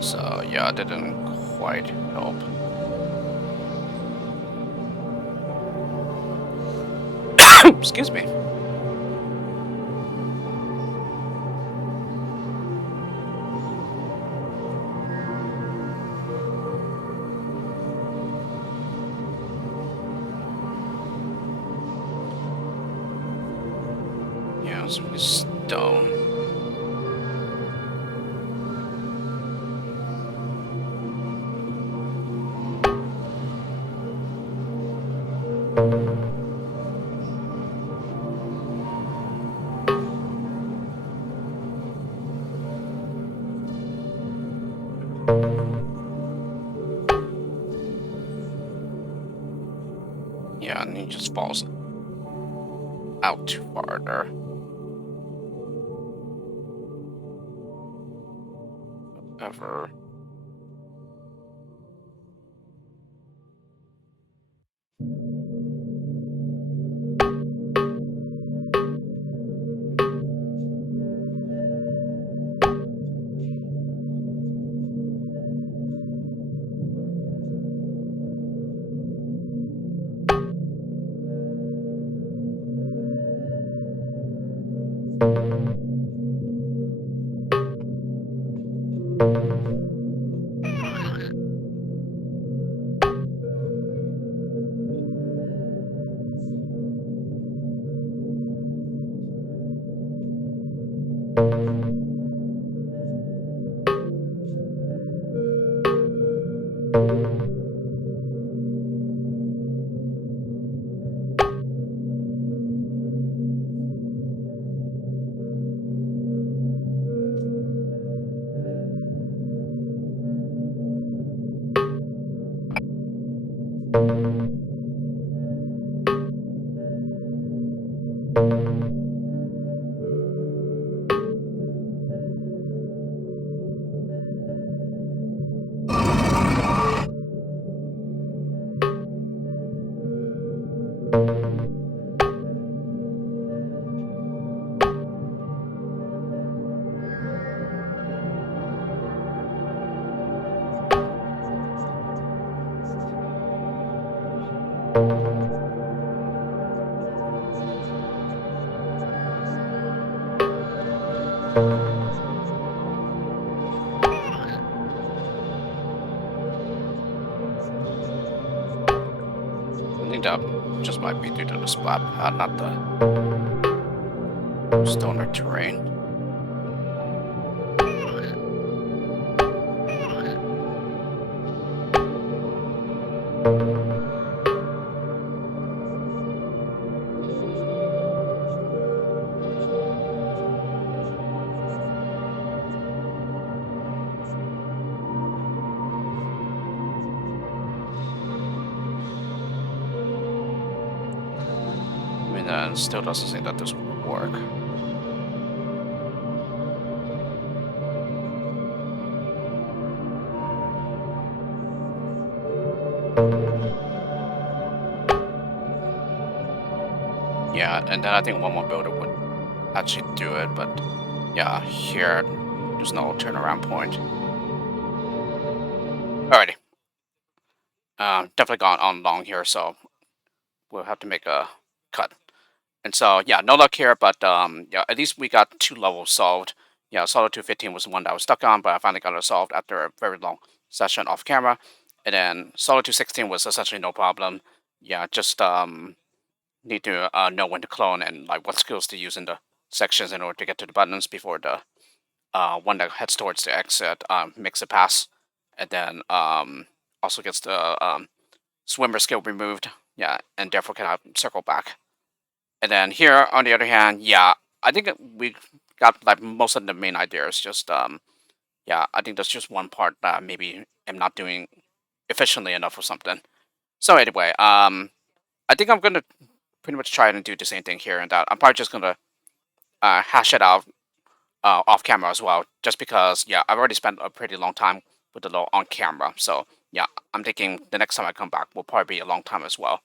So yeah, it didn't quite help. Excuse me. Yeah, so we stone. Yeah, and he just falls out too farther. Ever. I think that just might be due to the splat pad, not the stoner terrain. I mean, that still doesn't seem that this will work. Yeah, and then I think one more builder would actually do it, but yeah, here there's no turnaround point. Alrighty, definitely gone on long here, so we'll have to make a cut. And so yeah, no luck here, but yeah, at least we got 2 levels solved. Yeah, Solitude 15 was the one that I was stuck on, but I finally got it solved after a very long session off camera. And then Solitude 16 was essentially no problem. Yeah, just need to know when to clone and like what skills to use in the sections in order to get to the buttons before the one that heads towards the exit makes a pass, and then also gets the swimmer skill removed. Yeah, and therefore can circle back. And then here, on the other hand, yeah, I think we got like most of the main ideas. Just yeah, I think there's just one part that maybe am not doing efficiently enough or something. So anyway, I think I'm gonna pretty much try and do the same thing here, and that I'm probably just gonna hash it out off camera as well, just because yeah, I've already spent a pretty long time with the law on camera. So yeah, I'm thinking the next time I come back will probably be a long time as well.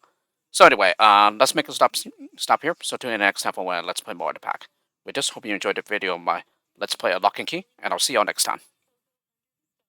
So anyway, let's make a stop here. So tune in next time for when Let's Play more of the pack. We just hope you enjoyed the video of my Let's Play a Lock and Key, and I'll see y'all next time.